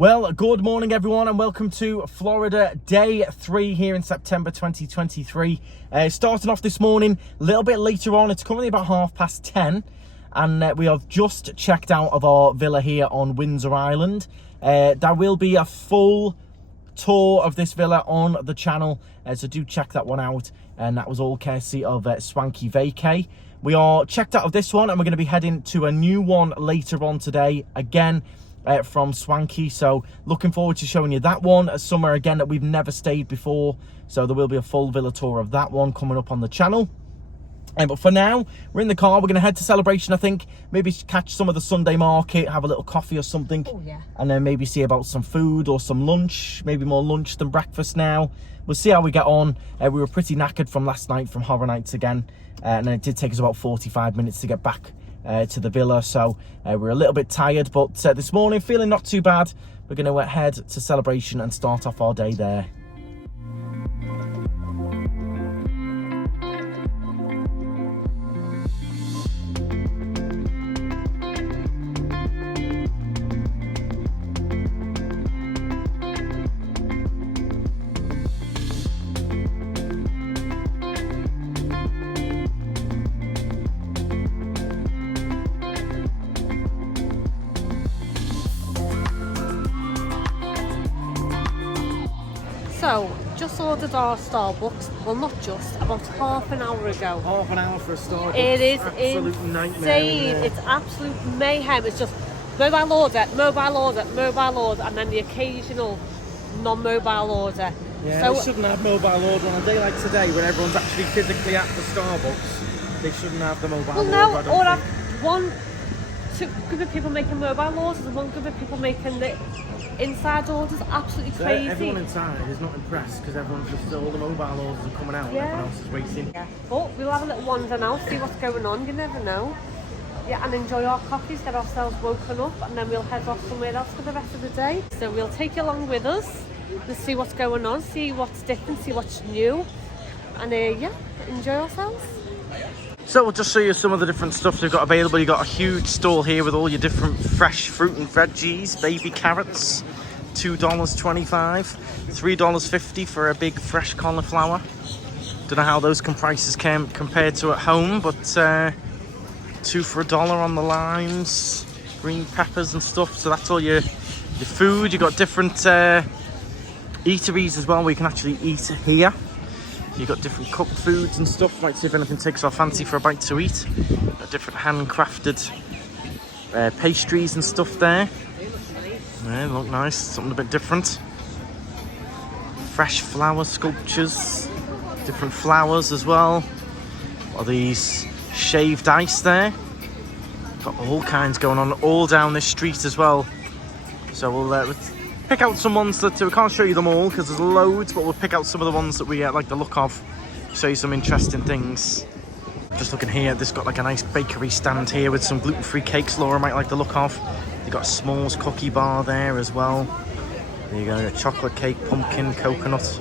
Well, good morning everyone and welcome to Florida day 3 here in September 2023. Starting off this morning a little bit later on, it's currently about 10:30 and we have just checked out of our villa here on Windsor Island. There will be a full tour of this villa on the channel, so do check that one out, and that was all courtesy of Swanky Vacay. We are checked out of this one and we're going to be heading to a new one later on today, again from Swanky, so looking forward to showing you that one, somewhere again that we've never stayed before, so there will be a full villa tour of that one coming up on the channel. But for now, we're in the car. We're going to head to Celebration, I think, maybe catch some of the Sunday market, have a little coffee or something. Oh, yeah. And then maybe see about some food or some lunch, maybe more lunch than breakfast now. We'll see how we get on. We were pretty knackered from last night, from Horror Nights again, and it did take us about 45 minutes to get back to the villa, so we're a little bit tired, but this morning feeling not too bad. We're going to head to Celebration and start off our day there. So, just ordered our Starbucks, well not just, about half an hour ago. Half an hour for a Starbucks? It is absolute insane, it's absolute mayhem. It's just mobile order, mobile order, mobile order, and then the occasional non-mobile order. Yeah, so, they shouldn't have mobile order on a day like today when everyone's actually physically at the Starbucks. They shouldn't have the mobile order. Well, no, or have two group of people making mobile orders and one group of people making the inside orders. Absolutely crazy. Everyone inside is not impressed because everyone's just, all the mobile orders are coming out, yeah. And everyone else is waiting. Yeah. But we'll have a little wander now, see what's going on, you never know. Yeah, and enjoy our coffees, get ourselves woken up, and then we'll head off somewhere else for the rest of the day. So we'll take you along with us and see what's going on, see what's different, see what's new, and yeah, enjoy ourselves. So we'll just show you some of the different stuff they've got available. You've got a huge stall here with all your different fresh fruit and veggies. Baby carrots, $2.25, $3.50 for a big fresh cauliflower. Don't know how those prices came compared to at home, but $2 for $1 on the limes, green peppers and stuff. So that's all your food. You've got different eateries as well where you can actually eat here. You've got different cooked foods and stuff. Might see if anything takes our fancy for a bite to eat. Got different handcrafted pastries and stuff there. Yeah, look nice. Something a bit different. Fresh flower sculptures. Different flowers as well. Got these shaved ice there. Got all kinds going on all down this street as well. So we'll pick out some ones that we can't show you them all because there's loads, but we'll pick out some of the ones that we like the look of, show you some interesting things. Just looking here, this got like a nice bakery stand here with some gluten-free cakes Laura might like the look of. They've got a S'mores cookie bar there as well. There you go, a chocolate cake, pumpkin, coconut,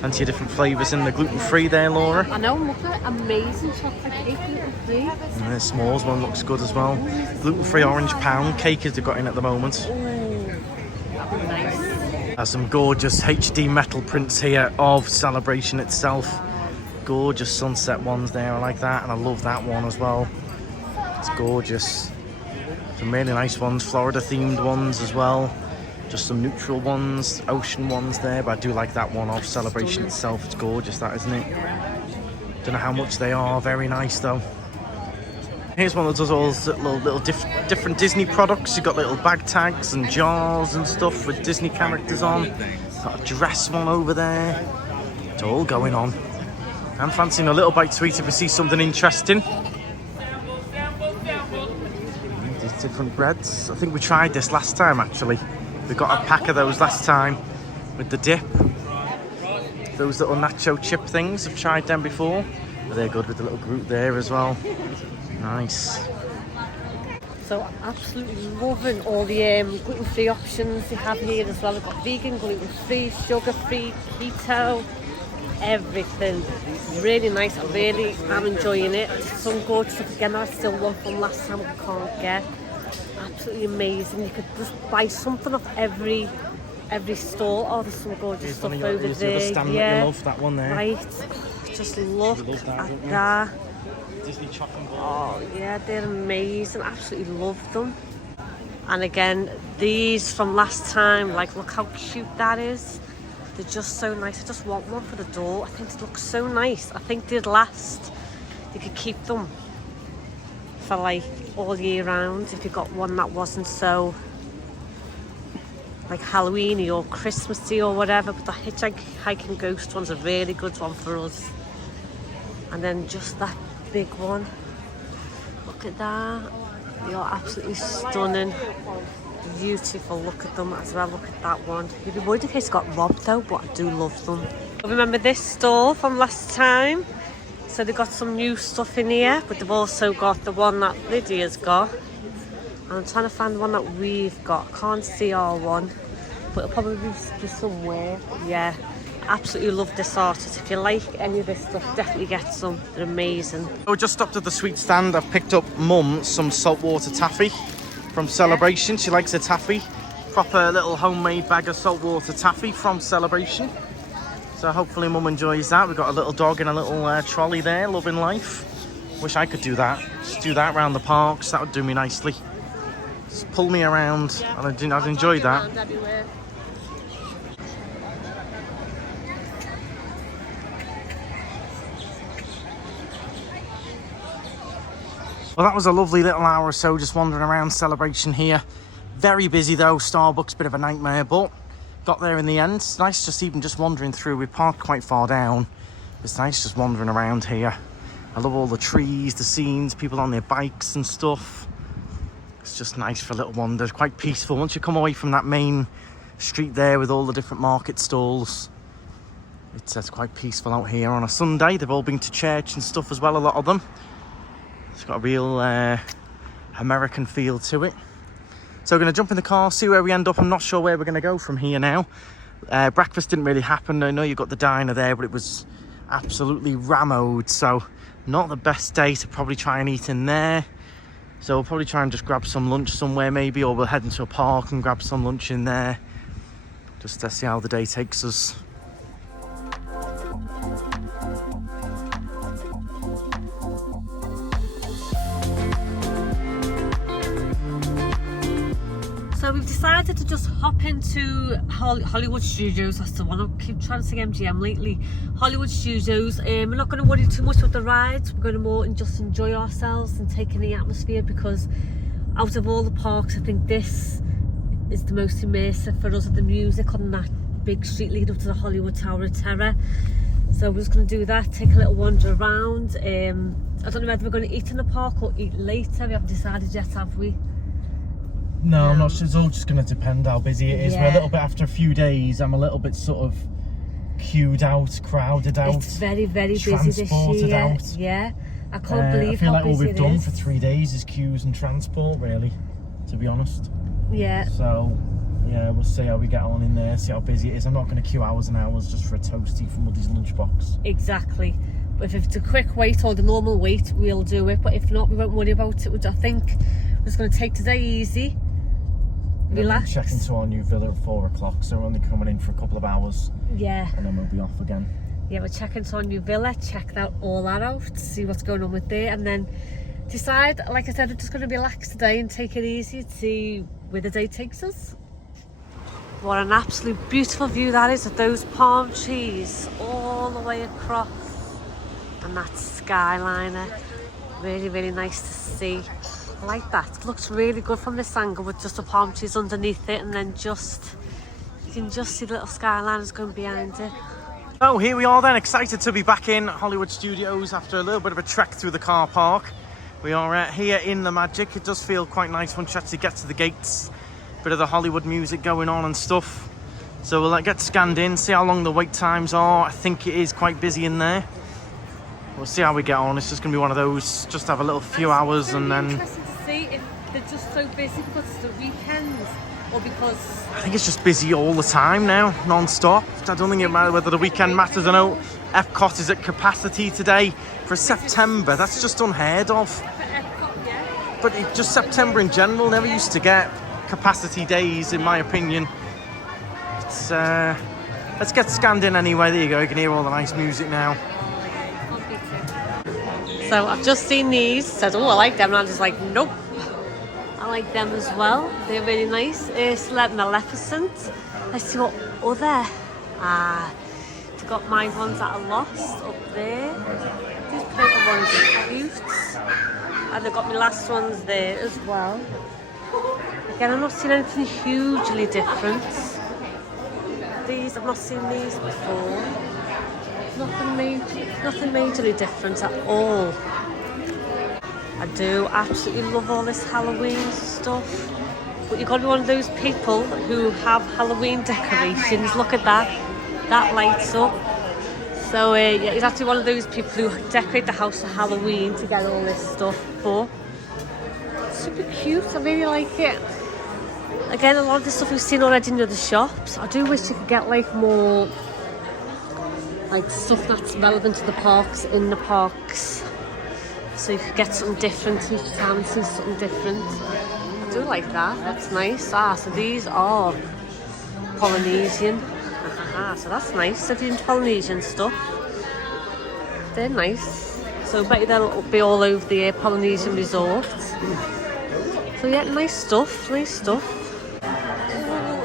plenty of different flavours in the gluten-free there, Laura. I know, look at that amazing chocolate cake, gluten-free. And the S'mores one looks good as well. Gluten-free orange pound cake as they've got in at the moment. Nice. Some gorgeous HD metal prints here of Celebration itself. Gorgeous sunset ones there, I like that, and I love that one as well. It's gorgeous. Some really nice ones, Florida themed ones as well. Just some neutral ones, ocean ones there, but I do like that one of Celebration itself. It's gorgeous, that, isn't it? Don't know how much they are, very nice though. Here's one that does all little different Disney products. You've got little bag tags and jars and stuff with Disney characters on. Got a dress one over there. It's all going on. I'm fancying a little bite to eat if we see something interesting. These different breads. I think we tried this last time actually. We got a pack of those last time with the dip. Those little nacho chip things, I've tried them before. But they're good with the little group there as well. Nice. So I'm absolutely loving all the gluten-free options they have here as well. They've got vegan, gluten-free, sugar-free, keto, everything. Really nice. I'm enjoying it. Some good stuff again that I still want from last time I can't get. absolutely amazing. You could just buy something off every stall. Oh, there's some gorgeous stuff over there. The stand that you love, that one there. Right. Oh, just look at that. Disney chocolate ball. Oh yeah, they're amazing. Absolutely love them. And again, these from last time, like look how cute that is. They're just so nice. I just want one for the door. I think it looks so nice. I think they'd last. You could keep them for like all year round if you got one that wasn't so like Halloweeny or Christmassy or whatever. But the hitchhiking ghost one's a really good one for us. And then just that big one. Look at that. They are absolutely stunning. Beautiful. Look at them as well. Look at that one. You'd be worried in case it got robbed though, but I do love them. Remember this store from last time? So they've got some new stuff in here, but they've also got the one that Lydia's got. And I'm trying to find the one that we've got. Can't see our one, but it'll probably be somewhere. Yeah, absolutely love this artist. If you like any of this stuff, definitely get some. They're amazing. We just stopped at the sweet stand. I've picked up Mum some saltwater taffy from Celebration. She likes a taffy. Proper little homemade bag of saltwater taffy from Celebration. So hopefully Mum enjoys that. We've got a little dog in a little trolley there, loving life. Wish I could do that. Just do that around the parks. That would do me nicely. Just pull me around. I'd enjoy that. Well, that was a lovely little hour or so just wandering around Celebration here. Very busy though. Starbucks, bit of a nightmare, but got there in the end. It's nice just wandering through. We parked quite far down. It's nice just wandering around here. I love all the trees, the scenes, people on their bikes and stuff. It's just nice for a little wander. Quite peaceful. Once you come away from that main street there with all the different market stalls, it's quite peaceful out here on a Sunday. They've all been to church and stuff as well, a lot of them. It's got a real American feel to it. So we're going to jump in the car, see where we end up. I'm not sure where we're going to go from here now. Breakfast didn't really happen. I know you've got the diner there, but it was absolutely rammed. So not the best day to probably try and eat in there. So we'll probably try and just grab some lunch somewhere maybe, or we'll head into a park and grab some lunch in there. Just to see how the day takes us. So we've decided to just hop into Hollywood Studios. That's the one. I keep trying to say MGM lately. Hollywood Studios. We're not going to worry too much with the rides. We're going to more and just enjoy ourselves and take in the atmosphere, because out of all the parks, I think this is the most immersive for us with the music on that big street leading up to the Hollywood Tower of Terror. So we're just going to do that, take a little wander around. I don't know whether we're going to eat in the park or eat later. We haven't decided yet, have we? No, I'm not sure. It's all just going to depend how busy it is. Yeah. We're a little bit after a few days. I'm a little bit sort of queued out, crowded out. It's very, very busy this year. Out. Yeah, I can't believe I feel how like all busy we've it done is. for 3 days is queues and transport, really, to be honest. Yeah. So, yeah, we'll see how we get on in there, see how busy it is. I'm not going to queue hours and hours just for a toastie from Muddy's Lunchbox. Exactly. But if it's a quick wait or the normal wait, we'll do it. But if not, we won't worry about it. I think we're just going to take today easy. Relax. We'll check into our new villa at 4 o'clock, so we're only coming in for a couple of hours. Yeah. And then we'll be off again. Yeah, we're checking into our new villa, check all that out, see what's going on with there, and then decide, like I said, we're just going to relax today and take it easy to see where the day takes us. What an absolute beautiful view that is of those palm trees all the way across, and that skyliner. Really, really nice to see. I like that. It looks really good from this angle with just the palm trees underneath it, and then you can just see the little skyliners going behind it. Oh, here we are then, excited to be back in Hollywood Studios after a little bit of a trek through the car park. We are here in the Magic. It does feel quite nice once you actually get to the gates. Bit of the Hollywood music going on and stuff. So we'll get scanned in, see how long the wait times are. I think it is quite busy in there. We'll see how we get on. It's just going to be one of those, just have a little few hours and then... Interesting to see if they're just so busy because it's the weekends or because... I think it's just busy all the time now, non-stop. I don't think it matters whether the weekend matters. I know Epcot is at capacity today for September. That's just unheard of. For Epcot, yeah. but just September in general never used to get capacity days, in my opinion. It's let's get scanned in anyway. There you go. You can hear all the nice music now. So I've just seen these, said, oh, I like them, and I'm just like, nope. I like them as well. They're really nice. Maleficent. Let's see what other. I've got my ones that are lost up there. These purple ones are cute. And they've got my last ones there as well. Again, I've not seen anything hugely different. These, I've not seen these before. Nothing majorly different at all. I do absolutely love all this Halloween stuff. But you've got to be one of those people who have Halloween decorations. Look at that. That lights up. So yeah, you'd have to be one of those people who decorate the house for Halloween to get all this stuff. But super cute. I really like it. Again, a lot of the stuff we've seen already in the other shops. I do wish you could get like more like stuff that's relevant to the parks in the parks. So you could get something different each time and see something different. I do like that. That's nice. So these are Polynesian. So that's nice. They're into Polynesian stuff. They're nice. So I bet you they'll be all over the Polynesian resort. So yeah, nice stuff. Nice stuff.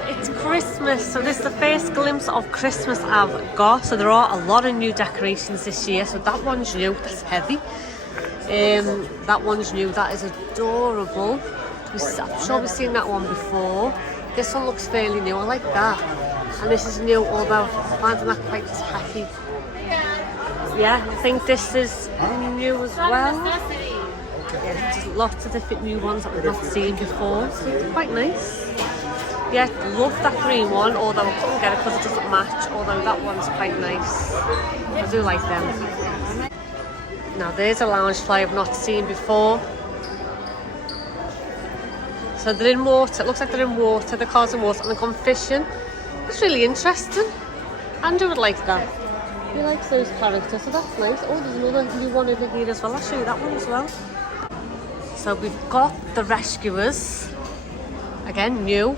It's Christmas. So this is the first glimpse of Christmas I've got. So there are a lot of new decorations this year. So that one's new. That's heavy. That one's new. That is adorable. I'm sure we've seen that one before. This one looks fairly new. I like that. And this is new, although I'm finding that quite tacky. Yeah, I think this is new as well. Yeah, there's lots of different new ones that we've not seen before. So it's quite nice. Yeah, love that green one, although I couldn't get it because it doesn't match. Although that one's quite nice. I do like them. Now there's a Loungefly I've not seen before. So they're in water. It looks like they're in water. The cars in water and they've gone fishing. It's really interesting. Andrew would like that. He likes those characters, so that's nice. Oh, there's another new one over here as well. I'll show you that one as well. So we've got the Rescuers. Again, new.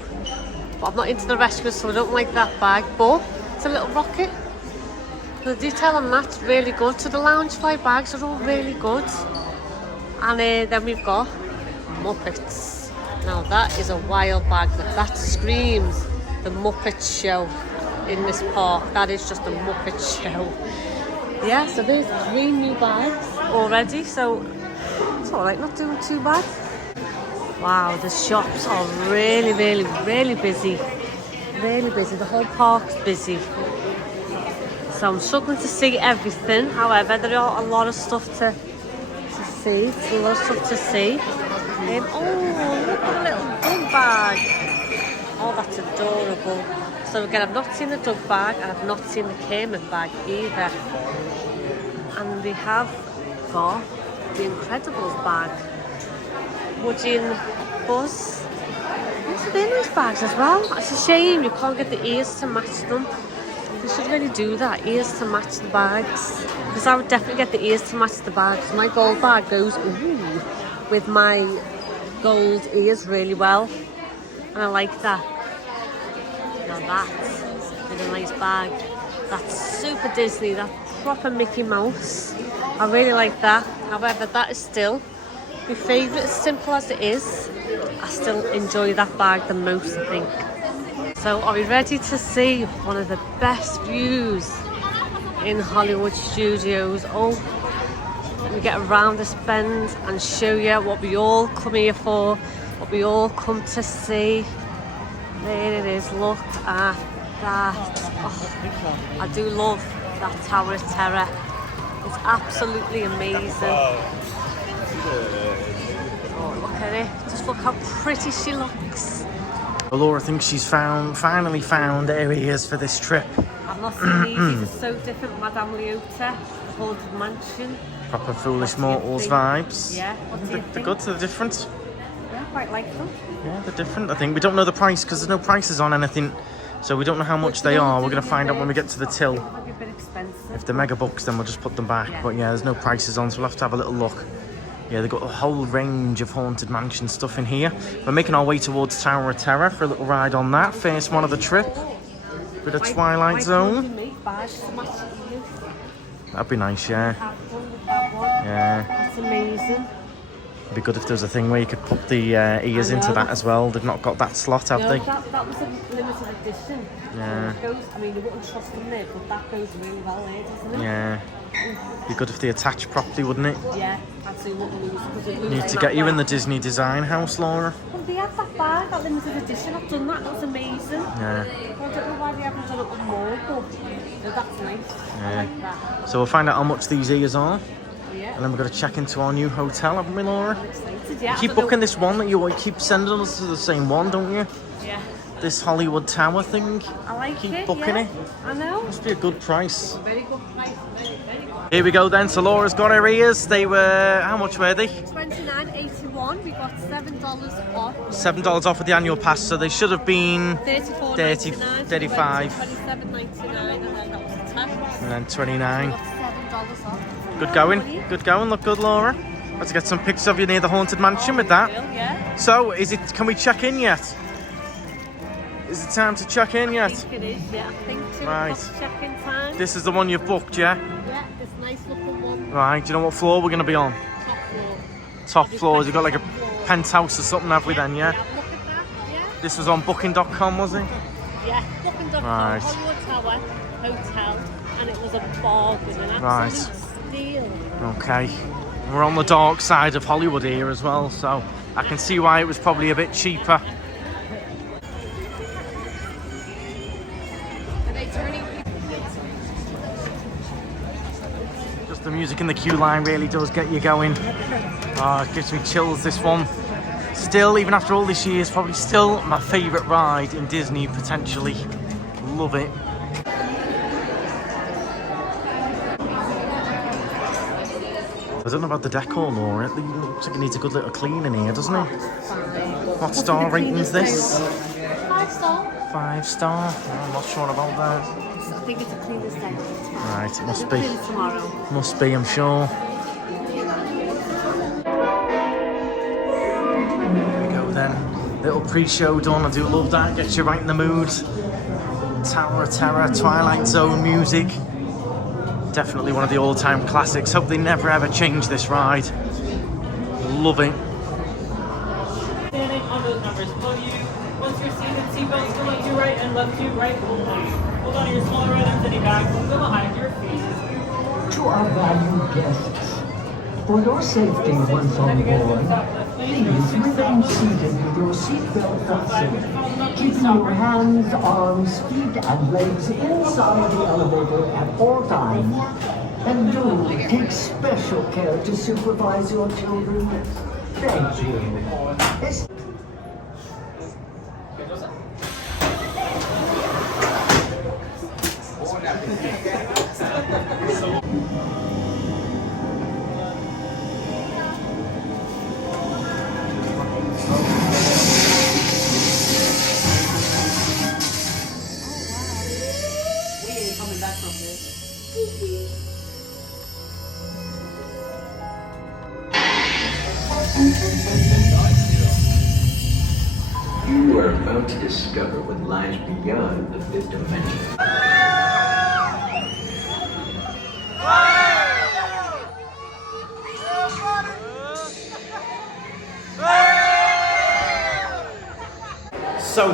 But I'm not into the Rescuers, so I don't like that bag. But it's a little rocket. The detail on that's really good. So the Loungefly bags are all really good. And then we've got Muppets. Now that is a wild bag. That screams the Muppet Show in this park. That is just a Muppet Show. Yeah, so there's 3 new bags already. So it's alright, not doing too bad. Wow, the shops are really busy. Really busy. The whole park's busy. So I'm struggling to see everything. However, there are a lot of stuff to see. There's a lot of stuff to see. Oh, look at the little dog bag. Oh, that's adorable. So again, I've not seen the dog bag and I've not seen the Kermit bag either. And we have got the Incredibles bag. Woody and Buzz. Yes, they're nice bags as well. It's a shame you can't get the ears to match them. They should really do that, ears to match the bags. Because I would definitely get the ears to match the bags. My gold bag goes with my gold ears really well. And I like that. Now that's a nice bag. That's super Disney, that's proper Mickey Mouse. I really like that. However, that is still my favourite, as simple as it is. I still enjoy that bag the most, I think. So are we ready to see one of the best views in Hollywood Studios? Oh, let me get around this bend and show you what we all come here for, what we all come to see. There it is, look at that. Oh, I do love that Tower of Terror. It's absolutely amazing. Oh, look at it. Just look how pretty she looks. Laura thinks she's finally found areas for this trip. I've not seen these. These are so different. Madame Leota, the Haunted Mansion. Proper Foolish Mortals vibes. Yeah, what do you think? They're good, they're different. Yeah, quite like them. Yeah, they're different, I think. We don't know the price because there's no prices on anything. So we don't know how much they are. We're going to find out when we get to the till. It might be a bit expensive. If they're mega bucks, then we'll just put them back. Yeah. But yeah, there's no prices on, so we'll have to have a little look. Yeah, they've got a whole range of Haunted Mansion stuff in here. We're making our way towards Tower of Terror for a little ride on that. First one of the trip. Bit of Twilight Zone. That'd be nice, yeah. Yeah. That's amazing. It'd be good if there was a thing where you could put the ears into that as well. They've not got that slot, have they? That was a limited edition. Yeah. It goes, I mean, you wouldn't trust them there, but that goes really well there, doesn't it? Yeah. Be good if they attach properly, wouldn't it? Yeah, I'd say what we Need to get you in the Disney Design House, Laura. Well, they had that bag, that limited edition. I've done that. That's amazing. Yeah. I don't know why they haven't done it with more, but no, that's nice. Yeah. I like that. So we'll find out how much these ears are. Yeah. And then we're going to check into our new hotel, haven't we, Laura? I'm excited, yeah. You keep booking this one that you keep sending us to the same one, don't you? Yeah. This Hollywood Tower thing. I like keep it. booking Yeah. it. I know. Must be a good price. Very good price. Very good. Here we go then. So Laura's got her ears. They were, how much were they? $29.81. We got $7 off. $7 off with the annual pass, so they should have been $34.99. 35. $27.99, and then that was the tax. And then 29. We got $7 off. Good going. Good going. Look good, Laura. Let's get some pictures of you near the Haunted Mansion with that. Yeah. So, can we check in yet? Is it time to check in yet? I think it is, yeah. I think so. Right. Check-in time. This is the one you've booked, yeah? Yeah, this nice looking one. Right. Do you know what floor we're going to be on? Top floor. Top floor. You've got like a penthouse or something, have we then, yeah? Yeah, look at that, yeah. This was on booking.com, was it? Yeah, booking.com, Right. Hollywood Tower Hotel, and it was a bargain, an Right. absolute steal. Okay. We're on the dark side of Hollywood here as well, so I can see why it was probably a bit cheaper. Just the music in the queue line really does get you going. Oh, it gives me chills, this one. Still, even after all these years, probably still my favourite ride in Disney, potentially. Love it. I don't know about the decor, Laura. It looks like it needs a good little clean in here, doesn't it? What star rating's this? 5 star. 5 star? I'm not sure about that. I think it's a cleanest day. Right, it must be. Clean tomorrow. Must be, I'm sure. There we go then. Little pre-show done. I do love that. Gets you right in the mood. Tower of Terror, Twilight Zone music. Definitely one of the all-time classics. Hope they never ever change this ride. Love it. Standing on those numbers below you. Once you're seated, seatbelts go left to right and left to right only. Hold on to your smaller items and your bags and go behind your feet. To our valued guests, for your safety once on board, please remain seated with your seatbelt fastened, keeping your hands, arms, feet, and legs inside the elevator at all times. And do take special care to supervise your children. Thank you. You are about to discover what lies beyond the fifth dimension.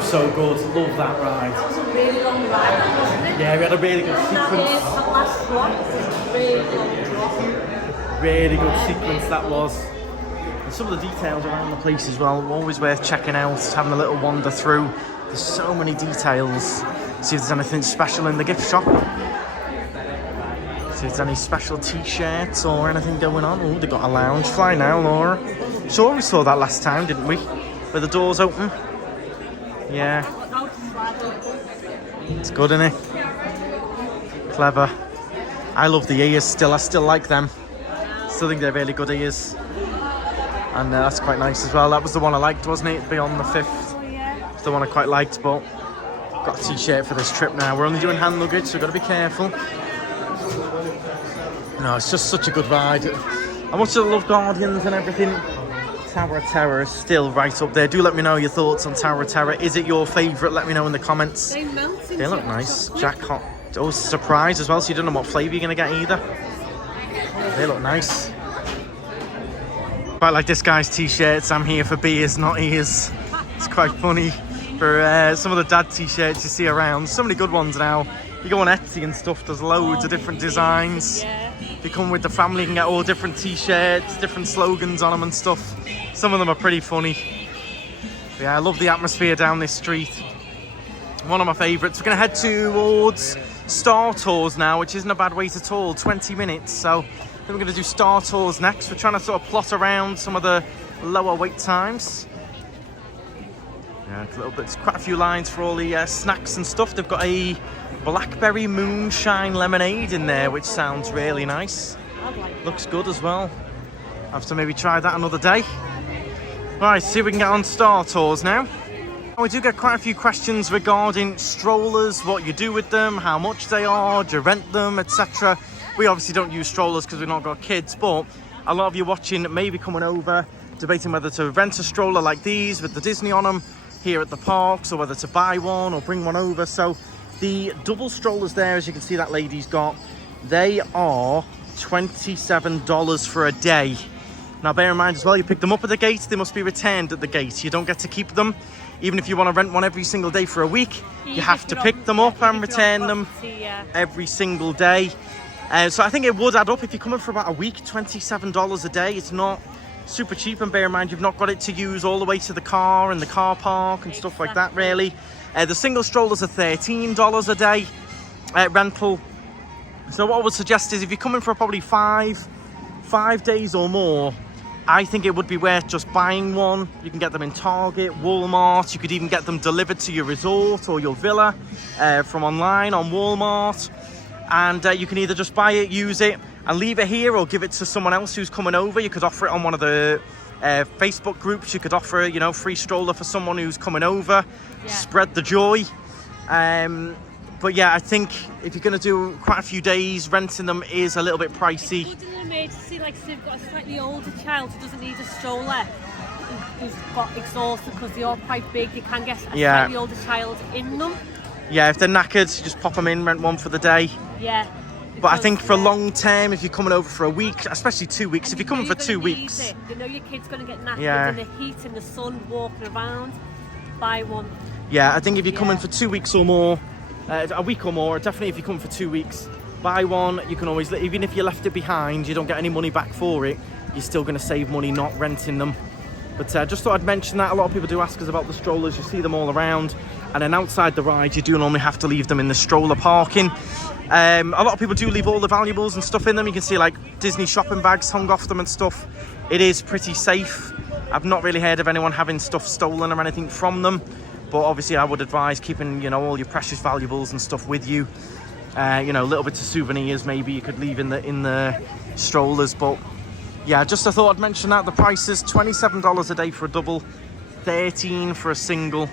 So good. Love that ride. That was a really long ride, wasn't it? Yeah, we had a really good That sequence. last drop was a really long drop. Really good sequence that was. And some of the details around the place as well, always worth checking out, having a little wander through. There's so many details. See if there's anything special in the gift shop. See if there's any special t-shirts or anything going on. Oh, they've got a lounge. Fly now, Laura. Sure, we saw that last time, didn't we? Where the doors open. Yeah. It's good, isn't it? Clever. I love the ears still. I still like them. Still think they're really good ears. And that's quite nice as well. That was the one I liked, wasn't it? Beyond the 5th. It's the one I quite liked, but got a t-shirt for this trip now. We're only doing hand luggage, so we've got to be careful. No, it's just such a good ride. I much love Guardians and everything. Tower of Terror is still right up there. Do let me know your thoughts on Tower of Terror. Is it your favourite? Let me know in the comments. They look nice. Jack Hot. Oh, surprise as well, so you don't know what flavour you're going to get either. They look nice. Quite like this guy's t-shirts. I'm here for beers, not ears. It's quite funny. For some of the dad t-shirts you see around. So many good ones now. You go on Etsy and stuff, there's loads of different designs. If you come with the family, you can get all different t-shirts, different slogans on them and stuff. Some of them are pretty funny. But yeah, I love the atmosphere down this street. One of my favourites. We're going to head towards Star Tours now, which isn't a bad wait at all. 20 minutes. So then we're going to do Star Tours next. We're trying to sort of plot around some of the lower wait times. Yeah, there's quite a few lines for all the snacks and stuff. They've got a blackberry moonshine lemonade in there, which sounds really nice. Looks good as well. Have to maybe try that another day. Right, see if we can get on Star Tours now. We do get quite a few questions regarding strollers, what you do with them, how much they are, do you rent them, etc. We obviously don't use strollers because we've not got kids, but a lot of you watching may be coming over, debating whether to rent a stroller like these with the Disney on them here at the parks, or whether to buy one or bring one over. So the double strollers there, as you can see that lady's got, they are $27 for a day. Now bear in mind as well, you pick them up at the gate, they must be returned at the gate. You don't get to keep them. Even if you want to rent one every single day for a week, you have to pick them up and return them every single day. So I think it would add up if you're coming for about a week. $27 a day. It's not super cheap, and bear in mind you've not got it to use all the way to the car and the car park and stuff like that really. The single strollers are $13 a day rental. So what I would suggest is if you're coming for probably five days or more, I think it would be worth just buying one. You can get them in Target, Walmart. You could even get them delivered to your resort or your villa from online on Walmart. And you can either just buy it, use it, and leave it here, or give it to someone else who's coming over. You could offer it on one of the Facebook groups. You could offer, you know, free stroller for someone who's coming over. Spread the joy. But yeah, I think if you're going to do quite a few days, renting them is a little bit pricey. It's good in an emergency, like if you've got a slightly older child who doesn't need a stroller, who's got exhausted because they are quite big, you can get a slightly older child in them. Yeah, if they're knackered, you just pop them in, rent one for the day. Yeah. But I think for long term, if you're coming over for a week, especially 2 weeks, if you're coming for 2 weeks. You know your kid's going to get knackered in the heat, in the sun, walking around. Buy one. Yeah, I think if you're coming for 2 weeks or more, a week or more, definitely if you come for 2 weeks, buy one. You can always, even if you left it behind, you don't get any money back for it, you're still going to save money not renting them. But just thought I'd mention that. A lot of people do ask us about the strollers. You see them all around, and then outside the ride you do normally have to leave them in the stroller parking. A lot of people do leave all the valuables and stuff in them. You can see like Disney shopping bags hung off them and stuff. It is pretty safe. I've not really heard of anyone having stuff stolen or anything from them. But obviously I would advise keeping, you know, all your precious valuables and stuff with you. You know, little bits of souvenirs maybe you could leave in the strollers. But yeah, just I thought I'd mention that. The price is $27 a day for a double, $13 for a single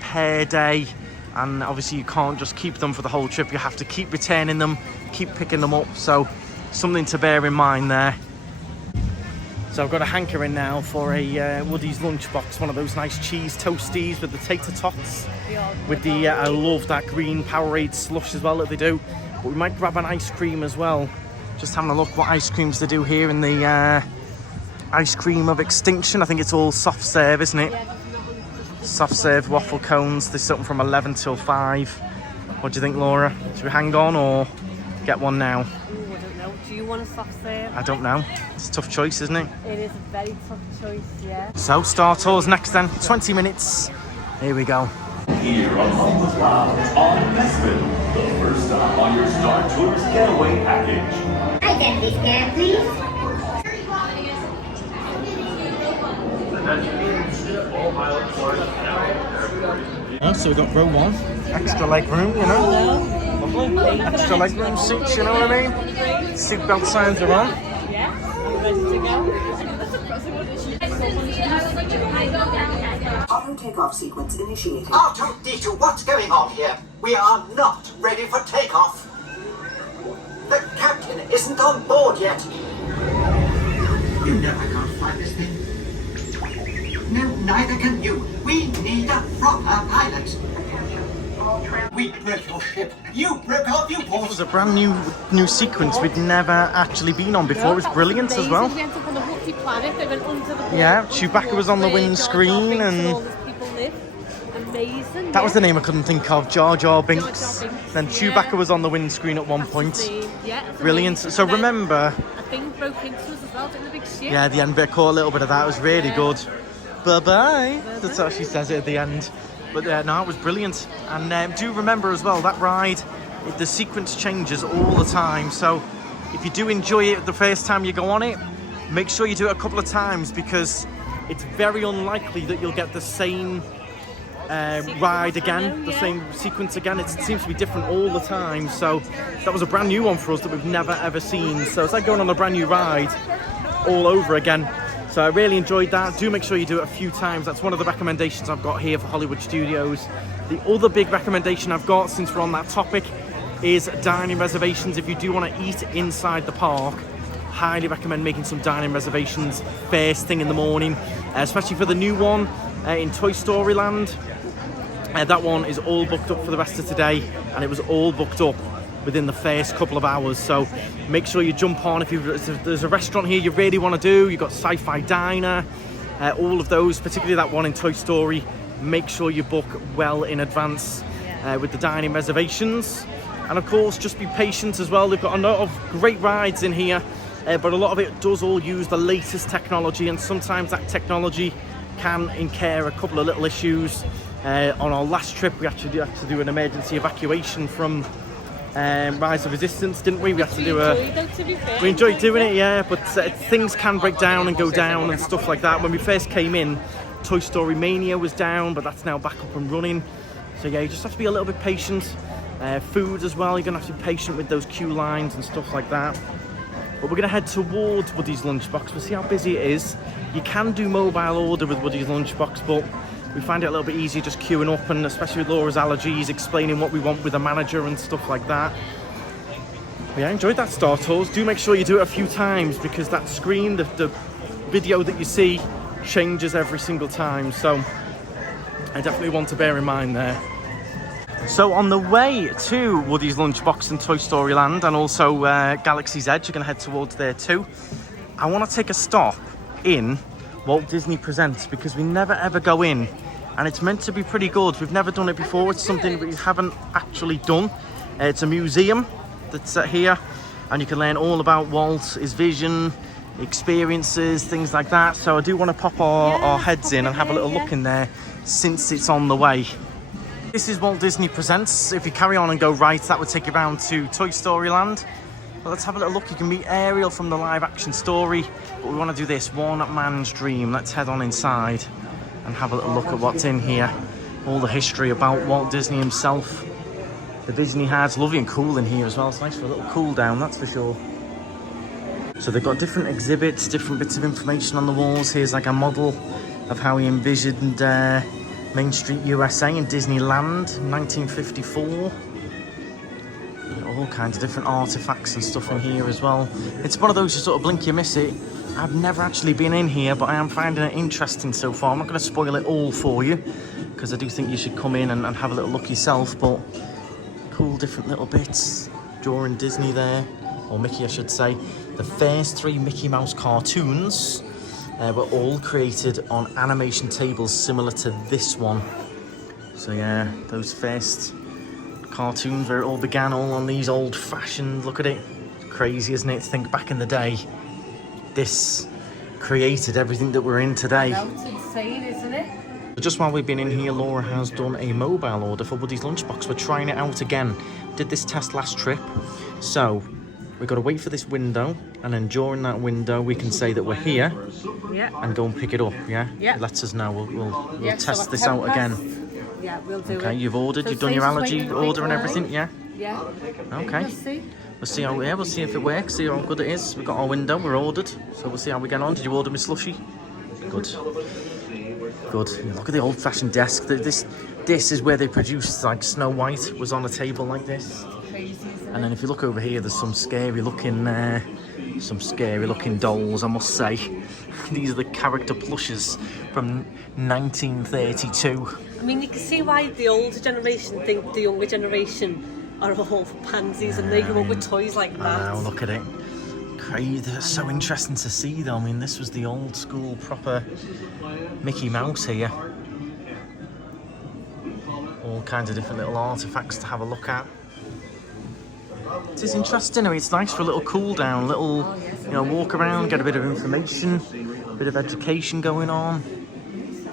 per day. And obviously you can't just keep them for the whole trip. You have to keep returning them, keep picking them up. So something to bear in mind there. So I've got a hankering now for a Woody's Lunchbox, one of those nice cheese toasties with the tater tots. With the, I love that green Powerade slush as well that they do. But we might grab an ice cream as well. Just having a look what ice creams they do here in the Ice Cream of Extinction. I think it's all soft serve, isn't it? Soft serve waffle cones. There's something from 11 till 5. What do you think, Laura? Should we hang on or get one now? Ooh, I don't know. Do you want a soft serve? I don't know. It's a tough choice, isn't it? It is a very tough choice, yeah. So, Star Tours next then. 20 minutes. Here we go. Here on the clouds on Bespin, the first stop on your Star Tours getaway package. Identity scan, please. So we've got row 1. Extra leg room, you know. Lovely. Extra leg room seats, you know what I mean? Seatbelt signs are on. Yeah, ready to go. Auto takeoff sequence initiated. R2-D2, what's going on here? We are not ready for takeoff. The captain isn't on board yet. You know I can't fly this thing. No, neither can you. We need a proper pilot. We broke your ship. You broke our viewport. It was a brand new sequence we'd never actually been on before. It was brilliant as well. We ended up on a rocky planet. They went under the Yeah, Chewbacca was on the windscreen and amazing. that was the name I couldn't think of. Jar Jar Binks. Then Chewbacca was on the windscreen at one point. Yeah, Brilliant. So remember, a thing broke into us as well, didn't the big ship? yeah, the end bit caught a little bit of that. It was really good. Bye-bye. That's how she says it at the end. But no, it was brilliant. And do remember as well, that ride, the sequence changes all the time. So if you do enjoy it the first time you go on it, make sure you do it a couple of times, because it's very unlikely that you'll get the same ride again, the same sequence again. It seems to be different all the time. So that was a brand new one for us that we've never ever seen. So it's like going on a brand new ride all over again. So I really enjoyed that. Do make sure you do it a few times. That's one of the recommendations I've got here for Hollywood Studios. The other big recommendation I've got, since we're on that topic, is dining reservations. If you do want to eat inside the park, highly recommend making some dining reservations first thing in the morning, especially for the new one in Toy Story Land. That one is all booked up for the rest of today, and it was all booked up within the first couple of hours. So make sure you jump on. If there's a restaurant here you really want to do, you've got Sci-Fi Diner, all of those, particularly that one in Toy Story. Make sure you book well in advance with the dining reservations. And of course, just be patient as well. They've got a lot of great rides in here, but a lot of it does all use the latest technology, and sometimes that technology can incur a couple of little issues. On our last trip, we actually had to do an emergency evacuation from Rise of Resistance, didn't we? We had to do we enjoyed doing it, yeah, but things can break down and go down and stuff like that. When we first came in, Toy Story Mania was down, but that's now back up and running. So yeah, you just have to be a little bit patient. Food as well, you're gonna have to be patient with those queue lines and stuff like that. But we're gonna head towards Woody's Lunchbox. We'll see how busy it is. You can do mobile order with Woody's Lunchbox, but we find it a little bit easier just queuing up, and especially with Laura's allergies, explaining what we want with a manager and stuff like that. But yeah, I enjoyed that Star Tours. Do make sure you do it a few times, because that screen, the video that you see, changes every single time. So I definitely want to bear in mind there. So on the way to Woody's Lunchbox and Toy Story Land, and also Galaxy's Edge, you're going to head towards there too. I want to take a stop in Walt Disney Presents, because we never ever go in, and it's meant to be pretty good. We've never done it before. It's something we haven't actually done. It's a museum that's here, and you can learn all about Walt, his vision, experiences, things like that. So I do want to pop our heads in and have a little look in there, since it's on the way. This is Walt Disney Presents. If you carry on and go right, that would take you round to Toy Story Land. But let's have a little look. You can meet Ariel from the live action story, but we want to do this one man's dream. Let's head on inside and have a little look at what's in here. All the history about Walt Disney himself, the vision he had. It's lovely and cool in here as well. It's nice for a little cool down, that's for sure. So they've got different exhibits, different bits of information on the walls. Here's like a model of how he envisioned Main Street USA in Disneyland, 1954. All kinds of different artifacts and stuff in here as well. It's one of those you sort of blink, you miss it. I've never actually been in here, but I am finding it interesting so far. I'm not going to spoil it all for you, because I do think you should come in and have a little look yourself. But cool different little bits. Drawing Disney there, or Mickey I should say. The first 3 Mickey Mouse cartoons were all created on animation tables similar to this one. So yeah, those first cartoons where it all began, all on these old-fashioned, look at it. Crazy, isn't it, to think back in the day this created everything that we're in today. That's insane, isn't it? Just while we've been in here, Laura has done a mobile order for Woody's Lunchbox. We're trying it out again. Did this test last trip, so we've got to wait for this window, and then during that window we can say that we're here, and go and pick it up. It lets us know. We'll test this out again. Yeah, we'll do it. Okay, you've ordered, So you've done your allergy wait order and everything, yeah? Yeah. Okay. We'll see how, we'll see if it works, see how good it is. We've got our window, we're ordered, so we'll see how we get on. Did you order me slushie? Good. Good. Look at the old-fashioned desk. This is where they produced, like, Snow White was on a table like this. Crazy, isn't And then if you look over here, there's some scary looking dolls, I must say. These are the character plushes from 1932. I mean, you can see why the older generation think the younger generation are all pansies and they come up with toys like that. I know, look at it. Crazy. It's so interesting to see though. I mean, this was the old school proper Mickey Mouse here. All kinds of different little artifacts to have a look at. It is interesting. I mean, it's nice for a little cool down, little, you know, walk around, get a bit of information, a bit of education going on.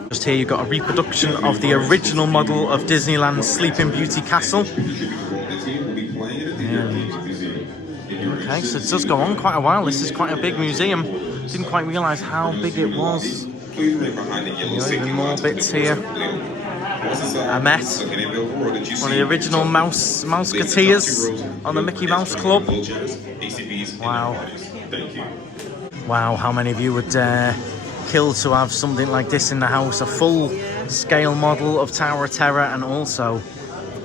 Just here you've got a reproduction of the original model of Disneyland's Sleeping Beauty Castle. Okay, so it does go on quite a while. This is quite a big museum. Didn't quite realise how big it was. You know, even more bits here. I met one of the original Mouseketeers on the Mickey Mouse Club. Wow. Wow, how many of you would kill to have something like this in the house? A full-scale model of Tower of Terror and also a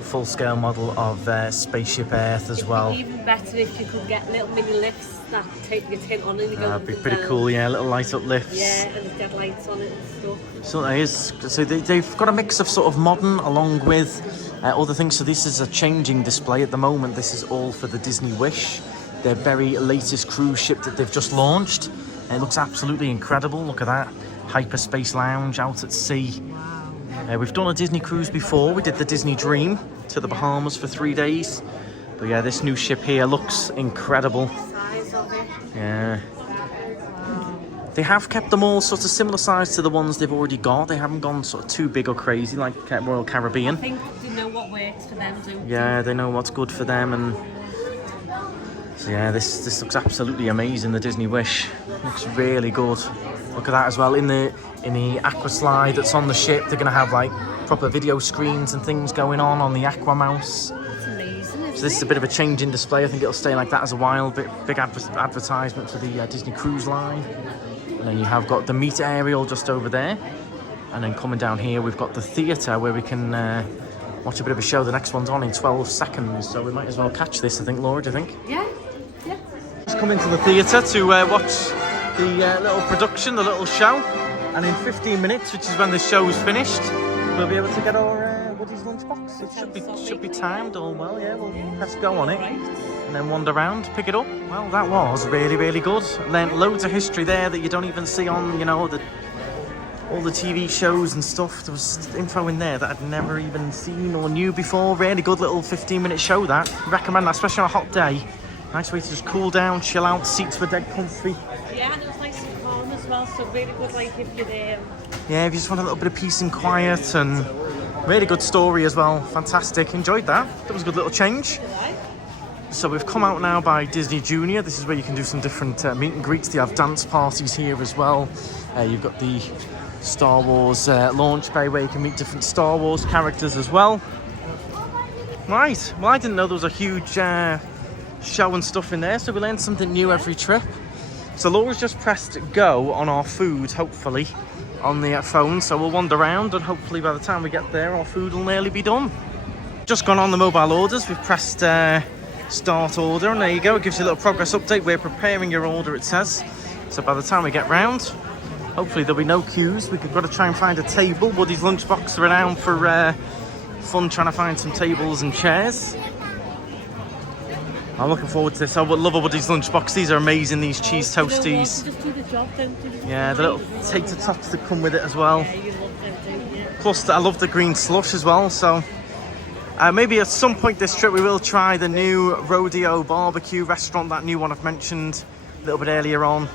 full-scale model of Spaceship Earth as well. Even better if you could get little mini lifts that take your tin on and you go That'd be pretty cool, yeah, little light-up lifts. Yeah, and there's dead lights on it and stuff. So there is. So they've got a mix of sort of modern along with other things. So this is a changing display at the moment. This is all for the Disney Wish, their very latest cruise ship that they've just launched. And it looks absolutely incredible. Look at that. Hyperspace Lounge out at sea. We've done a Disney cruise before. We did the Disney Dream to the Bahamas for 3 days. But yeah, this new ship here looks incredible. The size of it. Yeah. They have kept them all sort of similar size to the ones they've already got. They haven't gone sort of too big or crazy like Royal Caribbean. I think they know what works for them, don't they? Yeah, they know what's good for them. And so yeah, this looks absolutely amazing, the Disney Wish. Looks really good. Look at that as well. In the aqua slide that's on the ship, they're going to have like proper video screens and things going on the Aqua Mouse. That's amazing, isn't So this is a bit of a change in display. I think it'll stay like that as a while. Big advertisement for the Disney Cruise Line. And then you have got the meet aerial just over there. And then coming down here, we've got the theatre where we can watch a bit of a show. The next one's on in 12 seconds. So we might as well catch this, I think, Laura, do you think? Yeah, yeah. Just come into the theatre to watch the little production, the little show. And in 15 minutes, which is when the show is finished, we'll be able to get our Woody's Lunchbox. It should be timed all well, yeah. We'll press go on it. And then wander around, pick it up. Well, that was really, really good. Learned loads of history there that you don't even see on, you know, all the TV shows and stuff. There was info in there that I'd never even seen or knew before. Really good little 15-minute show that. Recommend that, especially on a hot day. Nice way to just cool down, chill out. Seats were dead comfy. Yeah, and it was nice and calm as well, so really good, like, if you're there. Yeah, if you just want a little bit of peace and quiet, and really good story as well. Fantastic. Enjoyed that. That was a good little change. So we've come out now by Disney Junior. This is where you can do some different meet and greets. They have dance parties here as well. You've got the Star Wars launch bay where you can meet different Star Wars characters as well. Right, well, I didn't know there was a huge show and stuff in there, so we learned something new every trip. So Laura's just pressed go on our food, hopefully, on the phone. So we'll wander around and hopefully by the time we get there, our food will nearly be done. Just gone on the mobile orders. We've pressed start order, and there you go. It gives you a little progress update. We're preparing your order, it says. So by the time we get round, hopefully there'll be no queues. We've got to try and find a table. Woody's Lunchbox are around for fun, trying to find some tables and chairs. I'm looking forward to this. I would love a Woody's Lunchbox. These are amazing, these cheese toasties. Just do the job, don't you? Yeah, the little tater tots that come with it as well. Yeah, you love them, don't you? Plus, I love the green slush as well, so maybe at some point this trip we will try the new Rodeo Barbecue restaurant, that new one I've mentioned a little bit earlier on.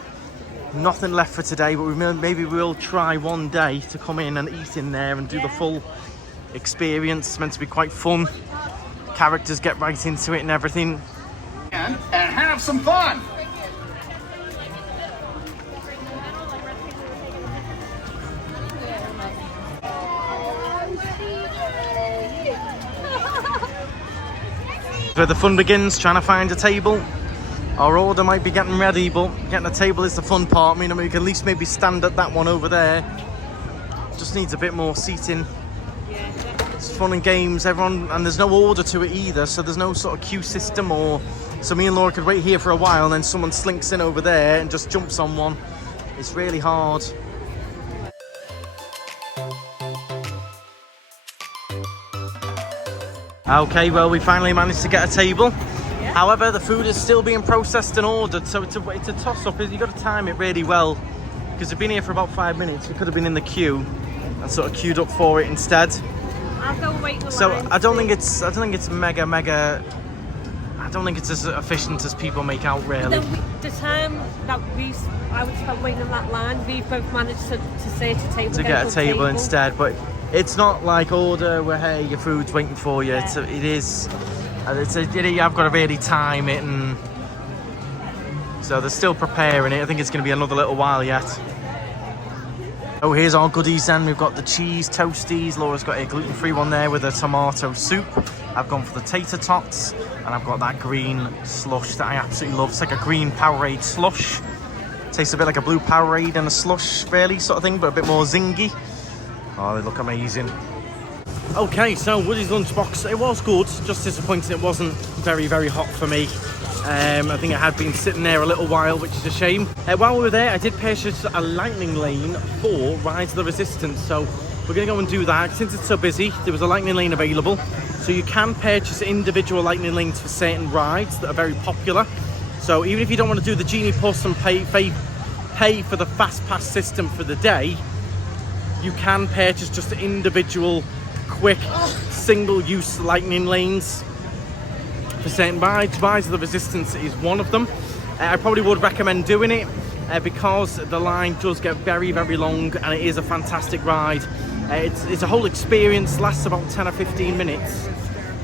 Nothing left for today, but maybe we'll try one day to come in and eat in there and do the full experience. It's meant to be quite fun. Characters get right into it and everything. And have some fun! Where the fun begins, trying to find a table. Our order might be getting ready, but getting a table is the fun part. I mean, we can at least maybe stand at that one over there. Just needs a bit more seating. It's fun and games, everyone, and there's no order to it either, so there's no sort of queue system, or so me and Laura could wait here for a while and then someone slinks in over there and just jumps on one. It's really hard. Okay, well, we finally managed to get a table. Yeah. However, the food is still being processed and ordered, so it's a toss-up. You've got to time it really well, because we've been here for about 5 minutes. We could have been in the queue and sort of queued up for it instead. I'll go wait in the So line. I don't think it's mega. I don't think it's as efficient as people make out, really. The time that I would spend waiting in that line, we both managed to search a table. To get a table instead, but it's not like order where, hey, your food's waiting for you. Yeah. I've got to really time it, and so they're still preparing it. I think it's going to be another little while yet. Oh, here's our goodies then. We've got the cheese toasties. Laura's got a gluten-free one there with a tomato soup. I've gone for the tater tots, and I've got that green slush that I absolutely love. It's like a green Powerade slush. Tastes a bit like a blue Powerade and a slush, really, sort of thing, but a bit more zingy. Oh, they look amazing. Okay, so Woody's Lunchbox, it was good. Just disappointing it wasn't very, very hot for me. I think it had been sitting there a little while, which is a shame. While we were there, I did purchase a lightning lane for Rise of the Resistance, so we're going to go and do that. Since it's so busy, there was a lightning lane available, so you can purchase individual lightning lanes for certain rides that are very popular. So even if you don't want to do the Genie Plus and pay for the Fast Pass system for the day, you can purchase just individual, quick, single-use lightning lanes for certain rides. Rise of the Resistance is one of them. I probably would recommend doing it because the line does get very, very long, and it is a fantastic ride. It's a whole experience, lasts about 10 or 15 minutes,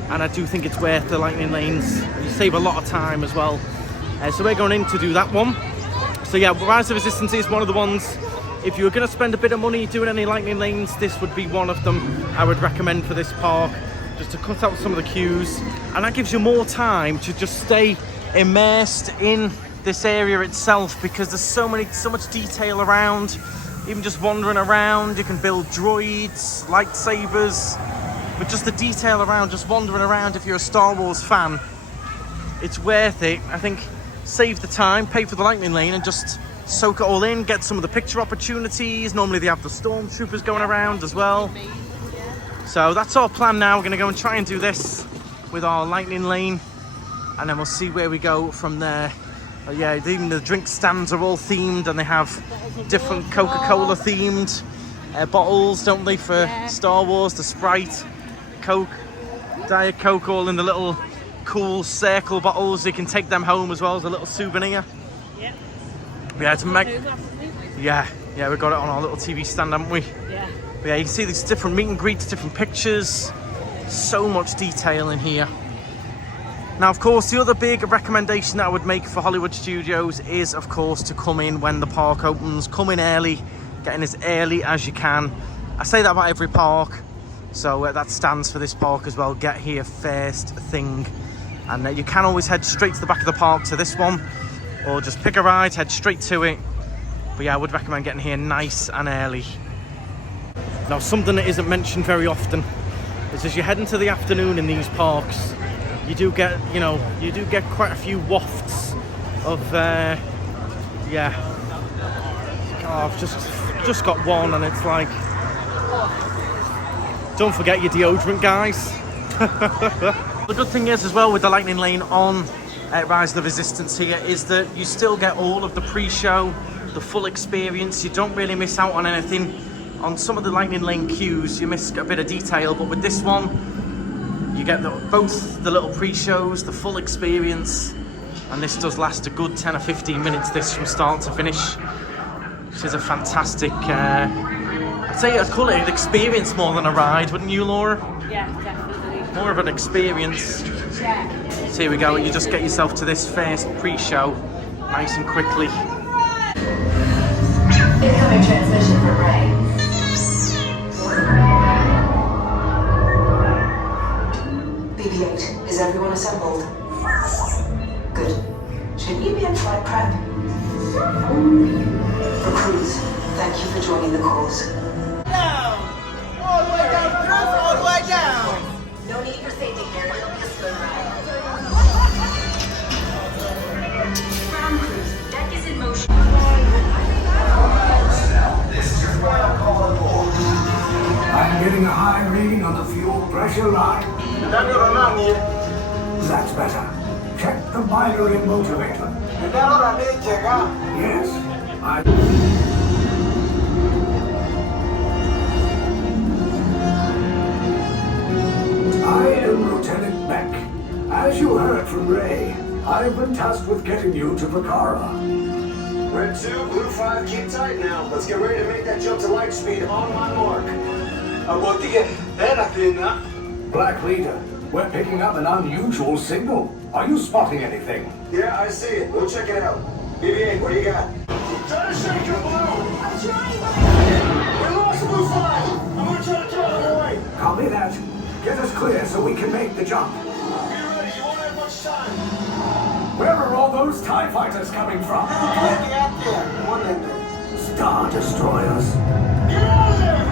and I do think it's worth the lightning lanes. You save a lot of time as well. So we're going in to do that one. So yeah, Rise of the Resistance is one of the ones. If you were going to spend a bit of money doing any lightning lanes, this would be one of them I would recommend for this park, just to cut out some of the queues, and that gives you more time to just stay immersed in this area itself, because there's so much detail around. Even just wandering around, you can build droids, lightsabers, but just the detail around, just wandering around. If you're a Star Wars fan, it's worth it. I think save the time, pay for the lightning lane, and just soak it all in, get some of the picture opportunities. Normally they have the stormtroopers going around as well. So that's our plan now. We're going to go and try and do this with our lightning lane, and then we'll see where we go from there. Yeah, even the drink stands are all themed, and they have different Coca-Cola themed bottles, don't they, for Star Wars. The Sprite, Coke, Diet Coke, all in the little cool circle bottles. You can take them home as well as a little souvenir. Yeah, it's yeah, we got it on our little TV stand, haven't we? Yeah. But yeah, you can see these different meet and greets, different pictures. So much detail in here. Now, of course, the other big recommendation that I would make for Hollywood Studios is, of course, to come in when the park opens. Come in early, get in as early as you can. I say that about every park, so that stands for this park as well. Get here first thing. And you can always head straight to the back of the park to this one, or just pick a ride, head straight to it. But yeah, I would recommend getting here nice and early. Now, something that isn't mentioned very often is as you head into the afternoon in these parks, you do get quite a few wafts of, yeah. Oh, I've just got one, and it's like, don't forget your deodorant, guys. The good thing is as well with the lightning lane on Rise of the Resistance here is that you still get all of the pre-show, the full experience. You don't really miss out on anything. On some of the lightning lane queues, you miss a bit of detail, but with this one, you get both the little pre-shows, the full experience, and this does last a good 10 or 15 minutes, this from start to finish, which is a fantastic, I'd call it an experience more than a ride, wouldn't you, Laura? Yeah, definitely. More of an experience. Yeah. So here we go, you just get yourself to this first pre-show nice and quickly. Incoming transmission from Ray. BB-8, is everyone assembled? Good. Should you be in flight prep? Recruits, thank you for joining the cause. Down! All the way down, all the way down! special line. That's better. Check the binary motivator. Yes, I am Lieutenant Beck. As you heard from Ray, I've been tasked with getting you to Vakara. Red 2, Blue 5, keep tight now. Let's get ready to make that jump to light speed on my mark. Black Leader, we're picking up an unusual signal. Are you spotting anything? Yeah, I see it. We'll check it out. BB-8, what do you got? Try to shake your Blue! I'm trying. We lost Blue 5! I'm gonna try to draw them away! Copy that. Get us clear so we can make the jump. Be ready, you won't have much time. Where are all those TIE fighters coming from? Star Destroyers. Get out of there!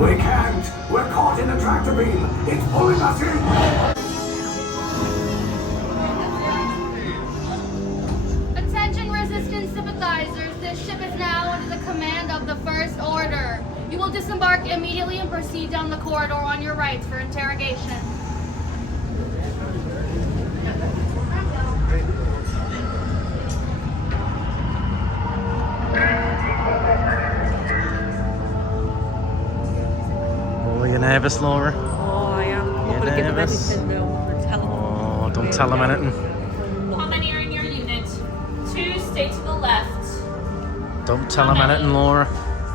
We can't. We're caught in the tractor beam. It's pulling us in. Attention resistance sympathizers. This ship is now under the command of the First Order. You will disembark immediately and proceed down the corridor on your right for interrogation. Oh, you're nervous, Laura? Oh, I am. I'm not going to give them nervous? anything, though. Tell them. Oh, don't tell them anything. How many are in your unit? 2, stay to the left. Don't tell them anything, Laura.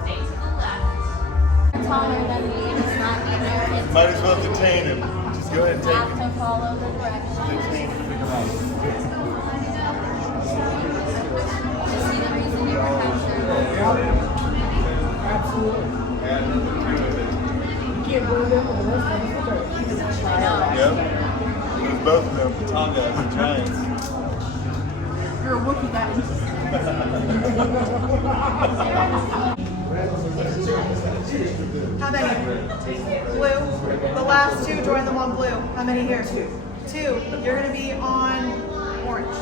Stay to the left. Taller than me, it's not the American. Might as well detain him. Just go ahead and take Have to follow the directions. You see the reason you were captured? Yep. It was both of them, tall guys and giants. You're a Wookiee guy. How many? Blue. The last two, join them on blue. How many here? Two. You're gonna be on orange.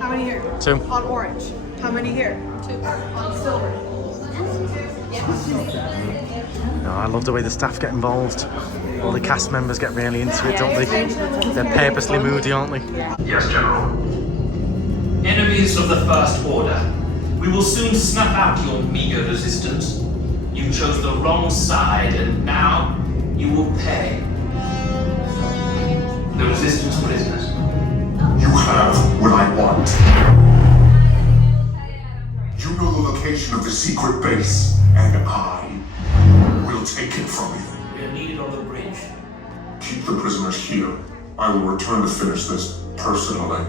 How many here? 2. On orange. How many here? 2. On silver. 2. No, I love the way the staff get involved. All the cast members get really into it, don't they? They're purposely moody, aren't they? Yes, General. Enemies of the First Order, we will soon snuff out your meager resistance. You chose the wrong side, and now you will pay. The resistance prisoners. You have what I want. You know the location of the secret base, and I will take it from you. We are needed on the bridge. Keep the prisoners here. I will return to finish this personally.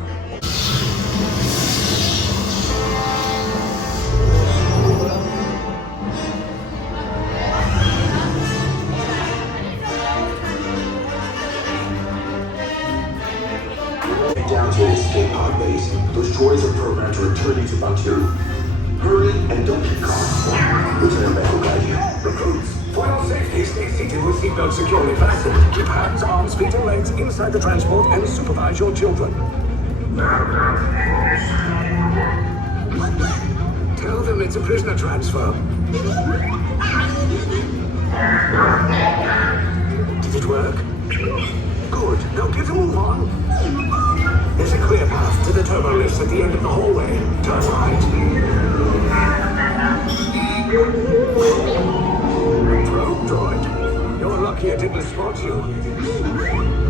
Down to the escape pod base. Those droids are programmed to return you to Batuu. Hurry and don't get caught. Lieutenant Beck will guide you. Recruits. For your safety, stay seated with seatbelts securely fastened. Keep hands, arms, feet, and legs inside the transport and supervise your children. Tell them it's a prisoner transfer. Did it work? Good. Now get a move on. There's a clear path to the turbo lifts at the end of the hallway. Turn right. Probe droid. You're lucky it didn't spot you.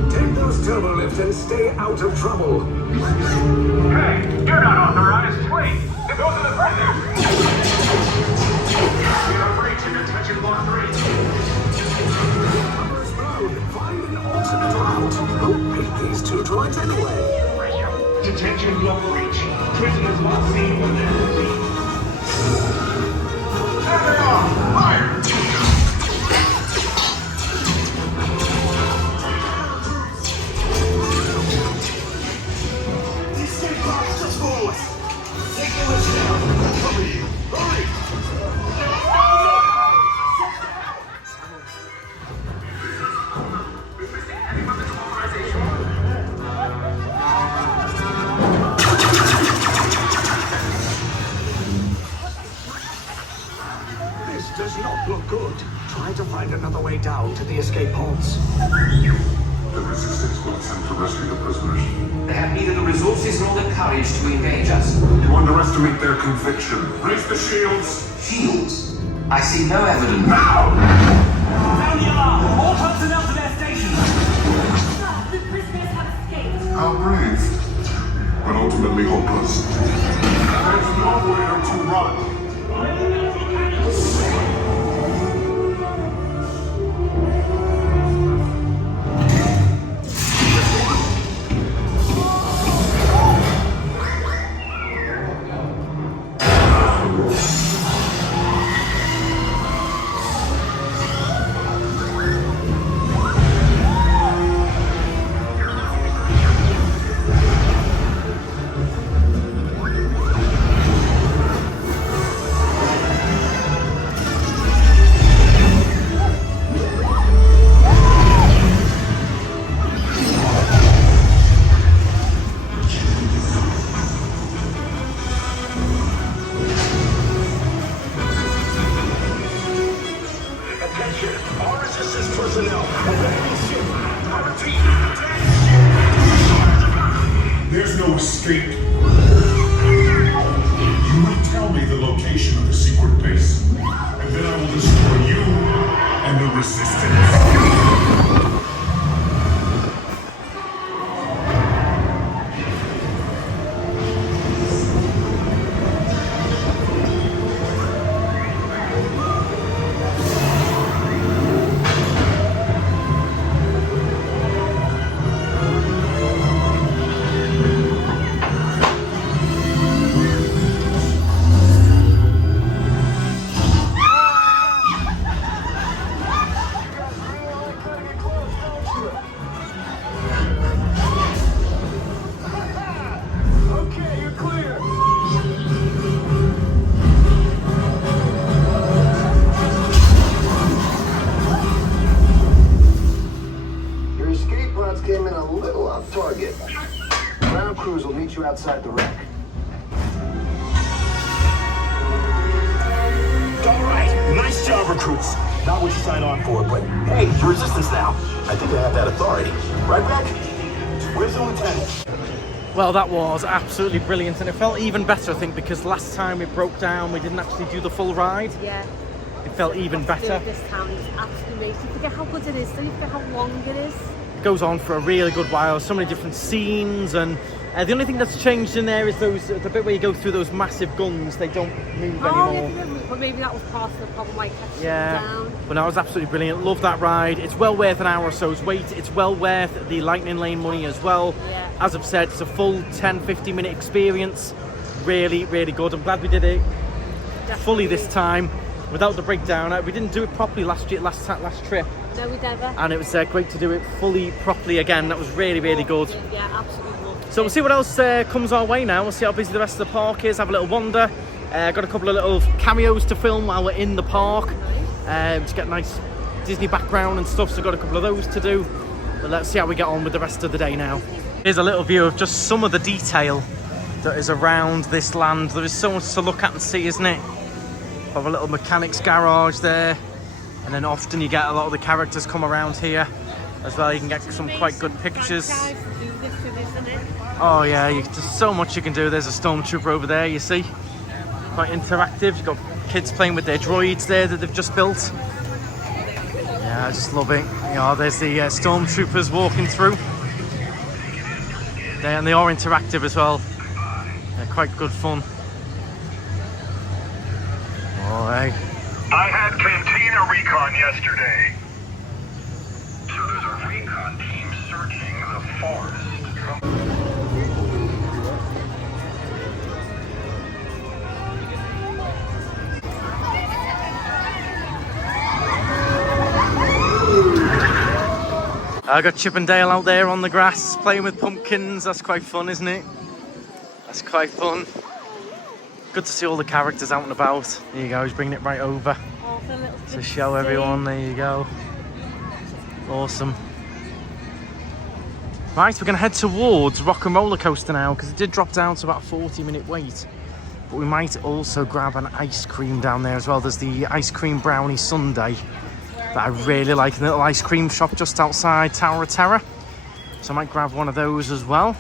Take those turbo lifts and stay out of trouble. Hey, you're not authorized. Wait, it goes to the president. We are breaching detention block 3. Cover's blown. Find an alternate route. Who picked these two droids anyway? Detention block breach. Prisoners not seen when they're released. There they are! Fire! These escape pods just forward. Take the lift down. Cover you. Hurry! This find another way down to the escape pods. The resistance will attempt to rescue the prisoners. They have neither the resources nor the courage to engage us. You underestimate their conviction. Raise the shields. Shields? I see no evidence. Now! Sound the alarm! All personnel to their stations! The prisoners have escaped. How brave, but ultimately hopeless. There's nowhere to run. There's no escape. You will tell me the location of the secret base, and then I will destroy you and the resistance. Outside the wreck. All right, nice job, recruits. Not what you signed on for, but hey, you're resistance now. I think I have that authority. Right, Beck? Where's the lieutenant? Well, that was absolutely brilliant, and it felt even better, I think, because last time it broke down, we didn't actually do the full ride. Yeah. It felt even better. This town is absolutely amazing. You forget how good it is, don't you forget how long it is? It goes on for a really good while, so many different scenes, and the only thing that's changed in there is the bit where you go through those massive guns. They don't move anymore. Yeah, but maybe that was part of the problem, why it kept down. But no, it was absolutely brilliant. Love that ride. It's well worth an hour or so's wait. It's well worth the Lightning Lane money as well. Yeah. As I've said, it's a full 10-15 minute experience. Really, really good. I'm glad we did it fully this time without the breakdown. We didn't do it properly last trip. No, we never. And it was great to do it fully properly again. That was really, really good. Yeah, absolutely. So we'll see what else comes our way now. We'll see how busy the rest of the park is, have a little wander. Got a couple of little cameos to film while we're in the park. To get a nice Disney background and stuff, so got a couple of those to do. But let's see how we get on with the rest of the day now. Here's a little view of just some of the detail that is around this land. There is so much to look at and see, isn't it? Have a little mechanic's garage there. And then often you get a lot of the characters come around here as well. You can get some quite good pictures. Oh yeah, there's so much you can do. There's a stormtrooper over there, you see. Quite interactive. You've got kids playing with their droids there that they've just built. Yeah, I just love it. You know, there's the stormtroopers walking through. And they are interactive as well. They're quite good fun. Alright. I had Cantina recon yesterday. So there's a recon team searching the forest. I got Chip and Dale out there on the grass playing with pumpkins. That's quite fun, isn't it? That's quite fun. Good to see all the characters out and about. There you go, he's bringing it right over to show everyone. There you go. Awesome. Right, we're going to head towards Rock and Roller Coaster now, because it did drop down to about a 40-minute wait. But we might also grab an ice cream down there as well. There's the ice cream brownie sundae But I really like the little ice cream shop just outside Tower of Terror. So I might grab one of those as well.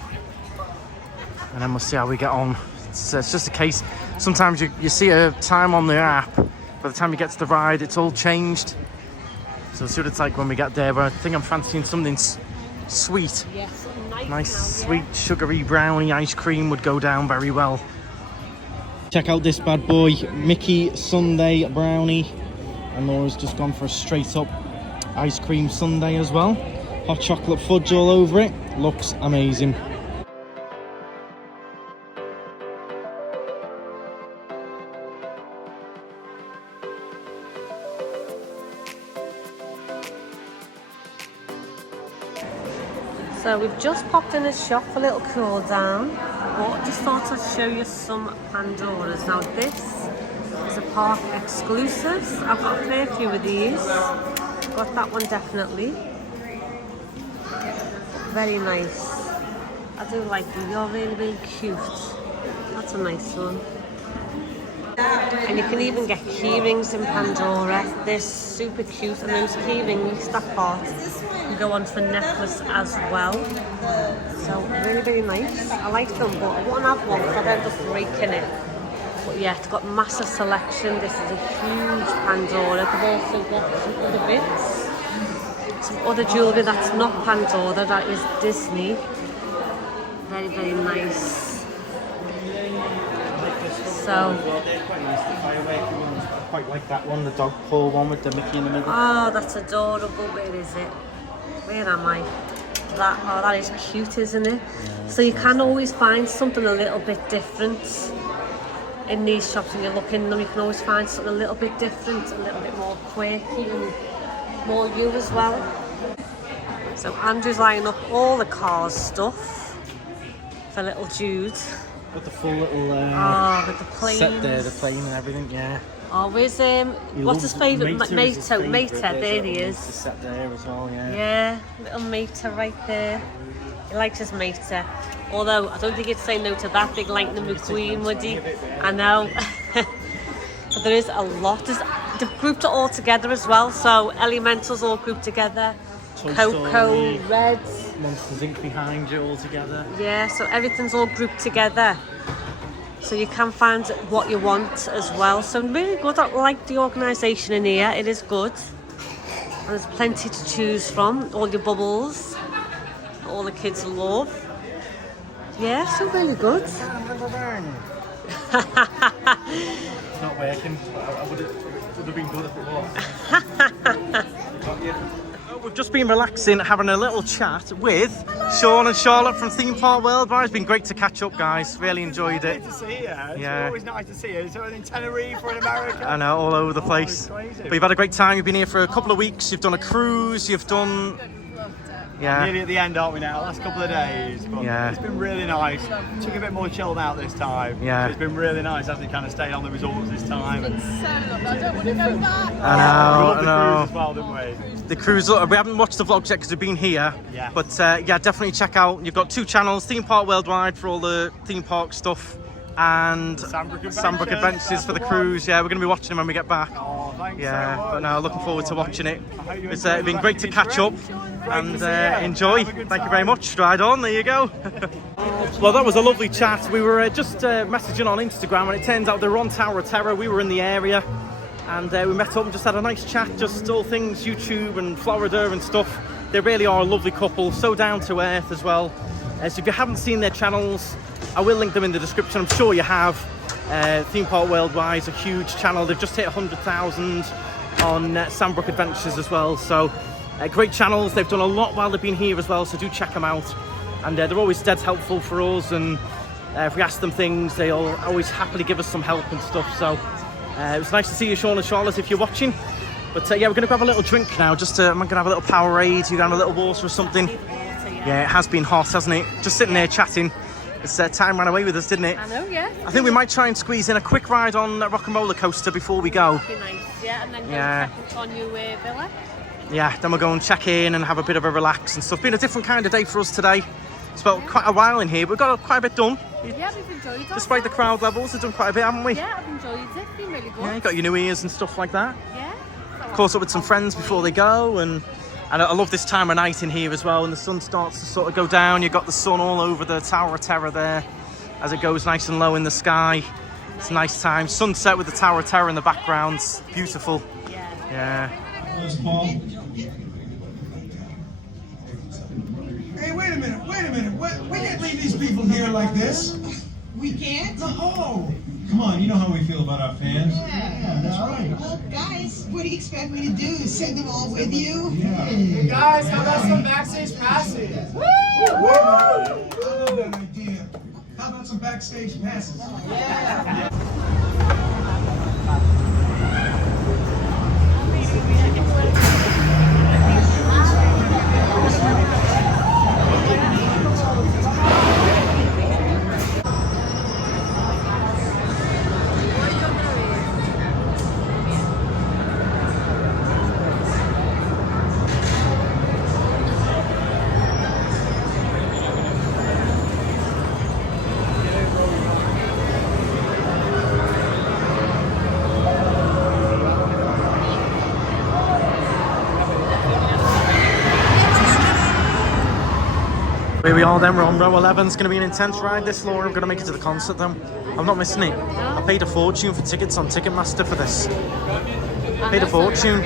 And then we'll see how we get on. It's just a case, sometimes you see a time on the app, by the time you get to the ride, it's all changed. So we'll see what it's like when we get there, but I think I'm fancying something sweet. Yes, nice sweet sugary brownie ice cream would go down very well. Check out this bad boy, Mickey Sundae brownie. And Laura's just gone for a straight up ice cream sundae as well. Hot chocolate fudge all over it. Looks amazing. So we've just popped in a shop for a little cool down, but just thought I'd show you some Pandoras. Now this is a park exclusive. I've got a fair few of these. Got that one definitely. Very nice. I do like them. They're really, really cute. That's a nice one. And you can even get key rings in Pandora. They're super cute, and those key rings, that part, can go on for necklace as well. So really, really nice. I like them, but I wouldn't have one because I'd end up breaking it. But yeah, it's got massive selection. This is a huge Pandora. They've also got some other bits. Some other jewellery that's not Pandora, that is Disney. Very, very nice. So, they're quite nice. The firework ones, I quite like that one, the dog paw one with the Mickey in the middle. Oh, that's adorable. Where is it? Where am I? That is cute, isn't it? Yeah, so you can always find something a little bit different in these shops when you look in them. You can always find something a little bit different, a little bit more quirky and more you as well. So Andrew's lining up all the cars stuff for little Jude. Got the full little with the planes. set there, the plane and everything, yeah. Oh, where's what's his favourite? Mater, there he is. The set there as well, yeah. Yeah, little Mater right there. He likes his Mater. Although I don't think he'd say no to that big Lightning McQueen, would he? I know. But there is a lot. They've grouped it all together as well. So Elemental's all grouped together. Coco, Red. Monsters Inc. behind you all together. Yeah, so everything's all grouped together. So you can find what you want as well. So really good. I like the organisation in here. It is good. And there's plenty to choose from. All your bubbles. All the kids love. Yeah, so really good. It's not working. I would have been good if it was. Got you. We've just been relaxing, having a little chat with Shawn and Charlotte from Theme Park Worldwide. It's been great to catch up, guys. Really enjoyed it. Great to see you. It's always nice to see you. Is it in Tenerife or in America? I know, all over the place. But you've had a great time. You've been here for a couple of weeks. You've done a cruise. You've done... Yeah. Nearly at the end, aren't we now? Last couple of days. But yeah. It's been really nice. Took a bit more chilled out this time. Yeah. So it's been really nice as we kind of stayed on the resorts this time. It's been so lovely. I don't want to go back. I know. We loved the cruise as well, didn't we? The cruise, we haven't watched the vlogs yet because we've been here. Yeah. But yeah, definitely check out. You've got 2 channels, Theme Park Worldwide for all the theme park stuff, and Sandbrook Adventures for the cruise. Yeah, we're going to be watching them when we get back. Oh, thanks yeah, so much. But no, looking forward to watching it. It's been great to catch up and enjoy. Thank you very much. Ride on, there you go. Well, that was a lovely chat. We were just messaging on Instagram, and it turns out they were on Tower of Terror. We were in the area, and we met up and just had a nice chat, just all things YouTube and Florida and stuff. They really are a lovely couple, so down to earth as well. So if you haven't seen their channels, I will link them in the description. I'm sure you have. Theme Park Worldwide is a huge channel. They've just hit 100,000 on Sandbrook Adventures as well. So great channels. They've done a lot while they've been here as well, so do check them out. And they're always dead helpful for us, and if we ask them things, they'll always happily give us some help and stuff. So it was nice to see you, Shawn and Charlotte, if you're watching. But yeah, we're going to grab a little drink now. I'm going to have a little Powerade. You're going to have a little water or something. Yeah, it has been hot, hasn't it? Just sitting there chatting. It's time ran away with us, didn't it? I know, yeah. I think we might try and squeeze in a quick ride on a rock and roller coaster before we go. That'd be nice, yeah. And then go check on your villa. Yeah, then we'll go and check in and have a bit of a relax and stuff. Been a different kind of day for us today. It's been quite a while in here. We've got quite a bit done. Yeah, we've enjoyed it. Despite the crowd levels, we've done quite a bit, haven't we? Yeah, I've enjoyed it. It's been really good. Yeah, you got your new ears and stuff like that. Yeah. caught up with some friends before they go, and I love this time of night in here as well. When the sun starts to sort of go down, you've got the sun all over the Tower of Terror there as it goes nice and low in the sky. It's a nice time. Sunset with the Tower of Terror in the background. It's beautiful. Yeah. Hey, wait a minute. We can't leave these people here like this. We can't? No. Come on, you know how we feel about our fans. Yeah, that's right. Well, guys, what do you expect me to do? Send them all with you? Yeah. Hey guys, how about some backstage passes? Woo! I love that idea. How about some backstage passes? Yeah. Here we are then, we're on row 11. It's going to be an intense ride this, Laura. I'm going to make it to the concert though. I'm not missing it. I paid a fortune for tickets on Ticketmaster for this. Paid a fortune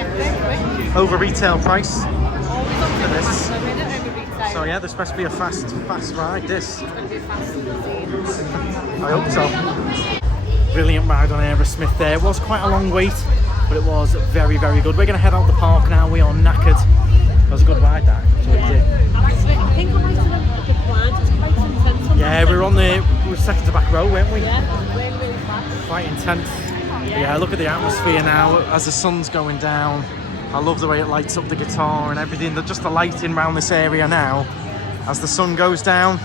over retail price for this. So yeah, this must be a fast ride, this. I hope so. Brilliant ride on Aerosmith there. It was quite a long wait, but it was very, very good. We're going to head out the park now. We are knackered. It was a good ride, that. I think I might have the plan. It's quite intense. Yeah, we were second to back row, weren't we? Yeah, really fast. Quite intense. Yeah, look at the atmosphere now as the sun's going down. I love the way it lights up the guitar and everything. Just the lighting around this area now as the sun goes down.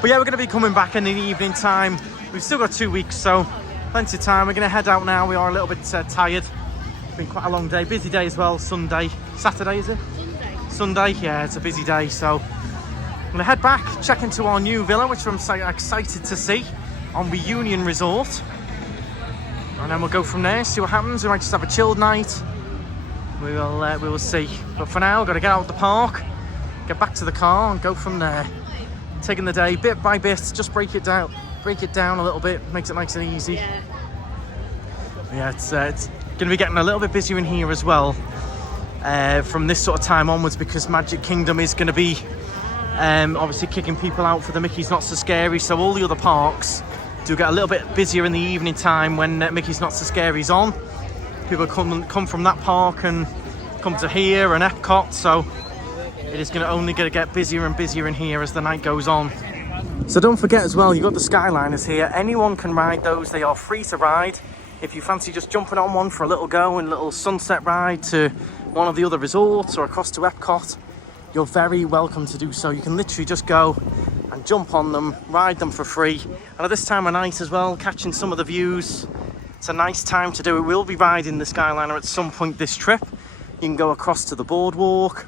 But yeah, we're going to be coming back in the evening time. We've still got 2 weeks, so plenty of time. We're going to head out now. We are a little bit tired. It's been quite a long day. Busy day as well. Sunday. Saturday, is it? Sunday. Yeah, it's a busy day, so I'm going to head back, check into our new villa, which I'm excited to see, on Reunion Resort. And then we'll go from there, see what happens. We might just have a chilled night. We will see. But for now, got to get out of the park, get back to the car and go from there. Taking the day bit by bit, just break it down a little bit, makes it nice and easy. Yeah, it's going to be getting a little bit busier in here as well from this sort of time onwards, because Magic Kingdom is going to be obviously kicking people out for the Mickey's Not So Scary, so all the other parks do get a little bit busier in the evening time when Mickey's Not So Scary's on. People come from that park and come to here and Epcot, so it is going to get busier and busier in here as the night goes on. So don't forget as well, you've got the Skyliners here. Anyone can ride those. They are free to ride. If you fancy just jumping on one for a little go and a little sunset ride to one of the other resorts or across to Epcot, you're very welcome to do so. You can literally just go and jump on them, ride them for free. And at this time of night as well, catching some of the views, it's a nice time to do it. We'll be riding the Skyliner at some point this trip. You can go across to the boardwalk,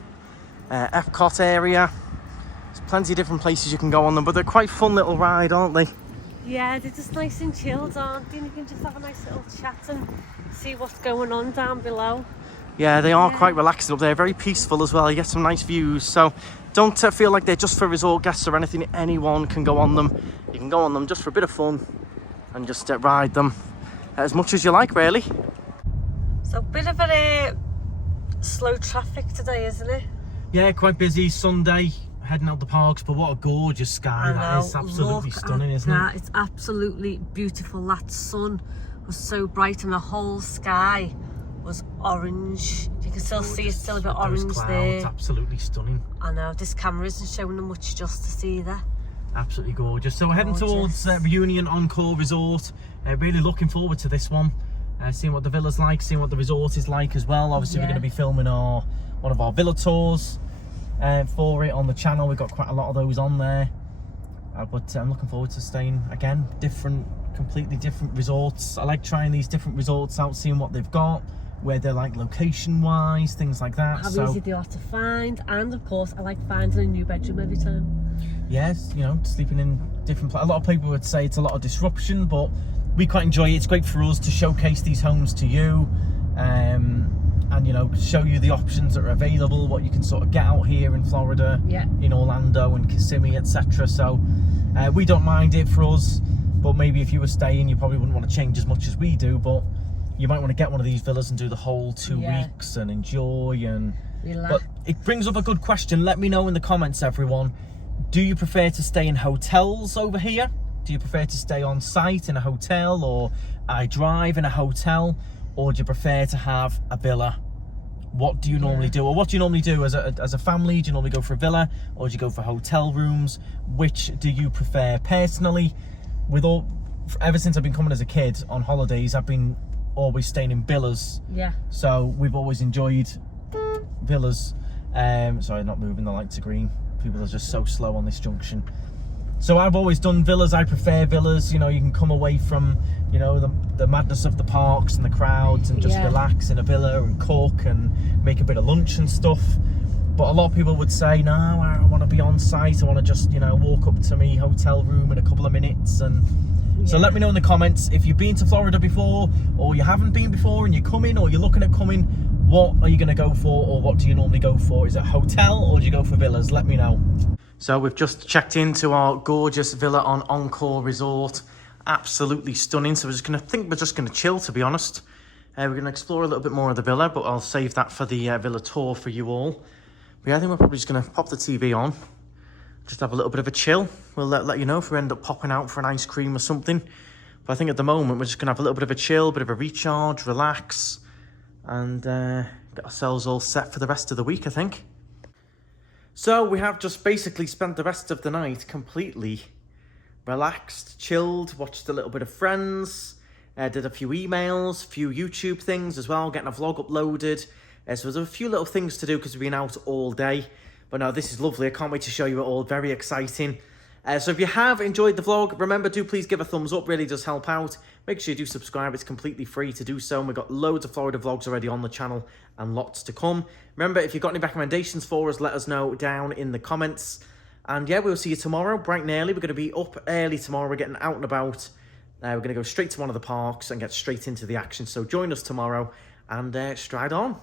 Epcot area. There's plenty of different places you can go on them, but they're quite fun little ride, aren't they? Yeah, they're just nice and chilled, aren't they? And you can just have a nice little chat and see what's going on down below. Yeah, they are quite relaxing up there, very peaceful as well. You get some nice views, so don't feel like they're just for resort guests or anything. Anyone can go on them. You can go on them just for a bit of fun and just ride them as much as you like, really. So a bit of a slow traffic today, isn't it? Yeah, quite busy. Sunday, heading out the parks, but what a gorgeous sky. That is absolutely stunning, isn't it? It's absolutely beautiful. That sun was so bright and the whole sky was orange. You can still see it's still a bit orange clouds, there. Absolutely stunning. I know, this camera isn't showing them much justice either. Absolutely gorgeous. So we're heading towards Reunion Encore Resort. Really looking forward to this one. Seeing what the villa's like, seeing what the resort is like as well. Obviously we're going to be filming one of our villa tours for it on the channel. We've got quite a lot of those on there. But I'm looking forward to staying, again, completely different resorts. I like trying these different resorts out, seeing what they've got, where they're like location wise, things like that. How easy they are to find, and of course I like finding a new bedroom every time. Yes, you know, sleeping in different places. A lot of people would say it's a lot of disruption, but we quite enjoy it. It's great for us to showcase these homes to you, and and, you know, show you the options that are available, what you can sort of get out here in Florida, in Orlando and Kissimmee, etc. So we don't mind it for us, but maybe if you were staying, you probably wouldn't want to change as much as we do, but you might want to get one of these villas and do the whole 2 weeks and enjoy and relax. But it brings up a good question. Let me know in the comments, everyone. Do you prefer to stay in hotels over here? Do you prefer to stay on site in a hotel, or I drive in a hotel, or do you prefer to have a villa? What do you normally do, or what do you normally do as a family? Do you normally go for a villa, or do you go for hotel rooms? Which do you prefer? Personally, ever since I've been coming as a kid on holidays, I've been always staying in villas. So we've always enjoyed villas. Sorry, not moving, the lights are green. People are just so slow on this junction. So I've always done villas. I prefer villas. You know, you can come away from, you know, the madness of the parks and the crowds and just relax in a villa and cook and make a bit of lunch and stuff. But a lot of people would say, no, I want to be on site. I want to just, you know, walk up to me hotel room in a couple of minutes. And so let me know in the comments if you've been to Florida before, or you haven't been before and you're coming, or you're looking at coming. What are you going to go for, or what do you normally go for? Is it hotel, or do you go for villas? Let me know. So we've just checked into our gorgeous villa on Encore Resort. Absolutely stunning. So we're just going to chill, to be honest. We're going to explore a little bit more of the villa, but I'll save that for the villa tour for you all. But yeah, I think we're probably just going to pop the TV on, just have a little bit of a chill. We'll let you know if we end up popping out for an ice cream or something. But I think at the moment we're just going to have a little bit of a chill, bit of a recharge, relax, and get ourselves all set for the rest of the week, I think. So we have just basically spent the rest of the night completely relaxed, chilled, watched a little bit of Friends, did a few emails, a few YouTube things as well, getting a vlog uploaded. So there's a few little things to do because we've been out all day. But no, this is lovely. I can't wait to show you it all. Very exciting. So if you have enjoyed the vlog, remember, do please give a thumbs up. Really does help out. Make sure you do subscribe. It's completely free to do so. And we've got loads of Florida vlogs already on the channel and lots to come. Remember, if you've got any recommendations for us, let us know down in the comments. And yeah, we'll see you tomorrow, bright and early. We're going to be up early tomorrow. We're getting out and about. We're going to go straight to one of the parks and get straight into the action. So join us tomorrow and stride on.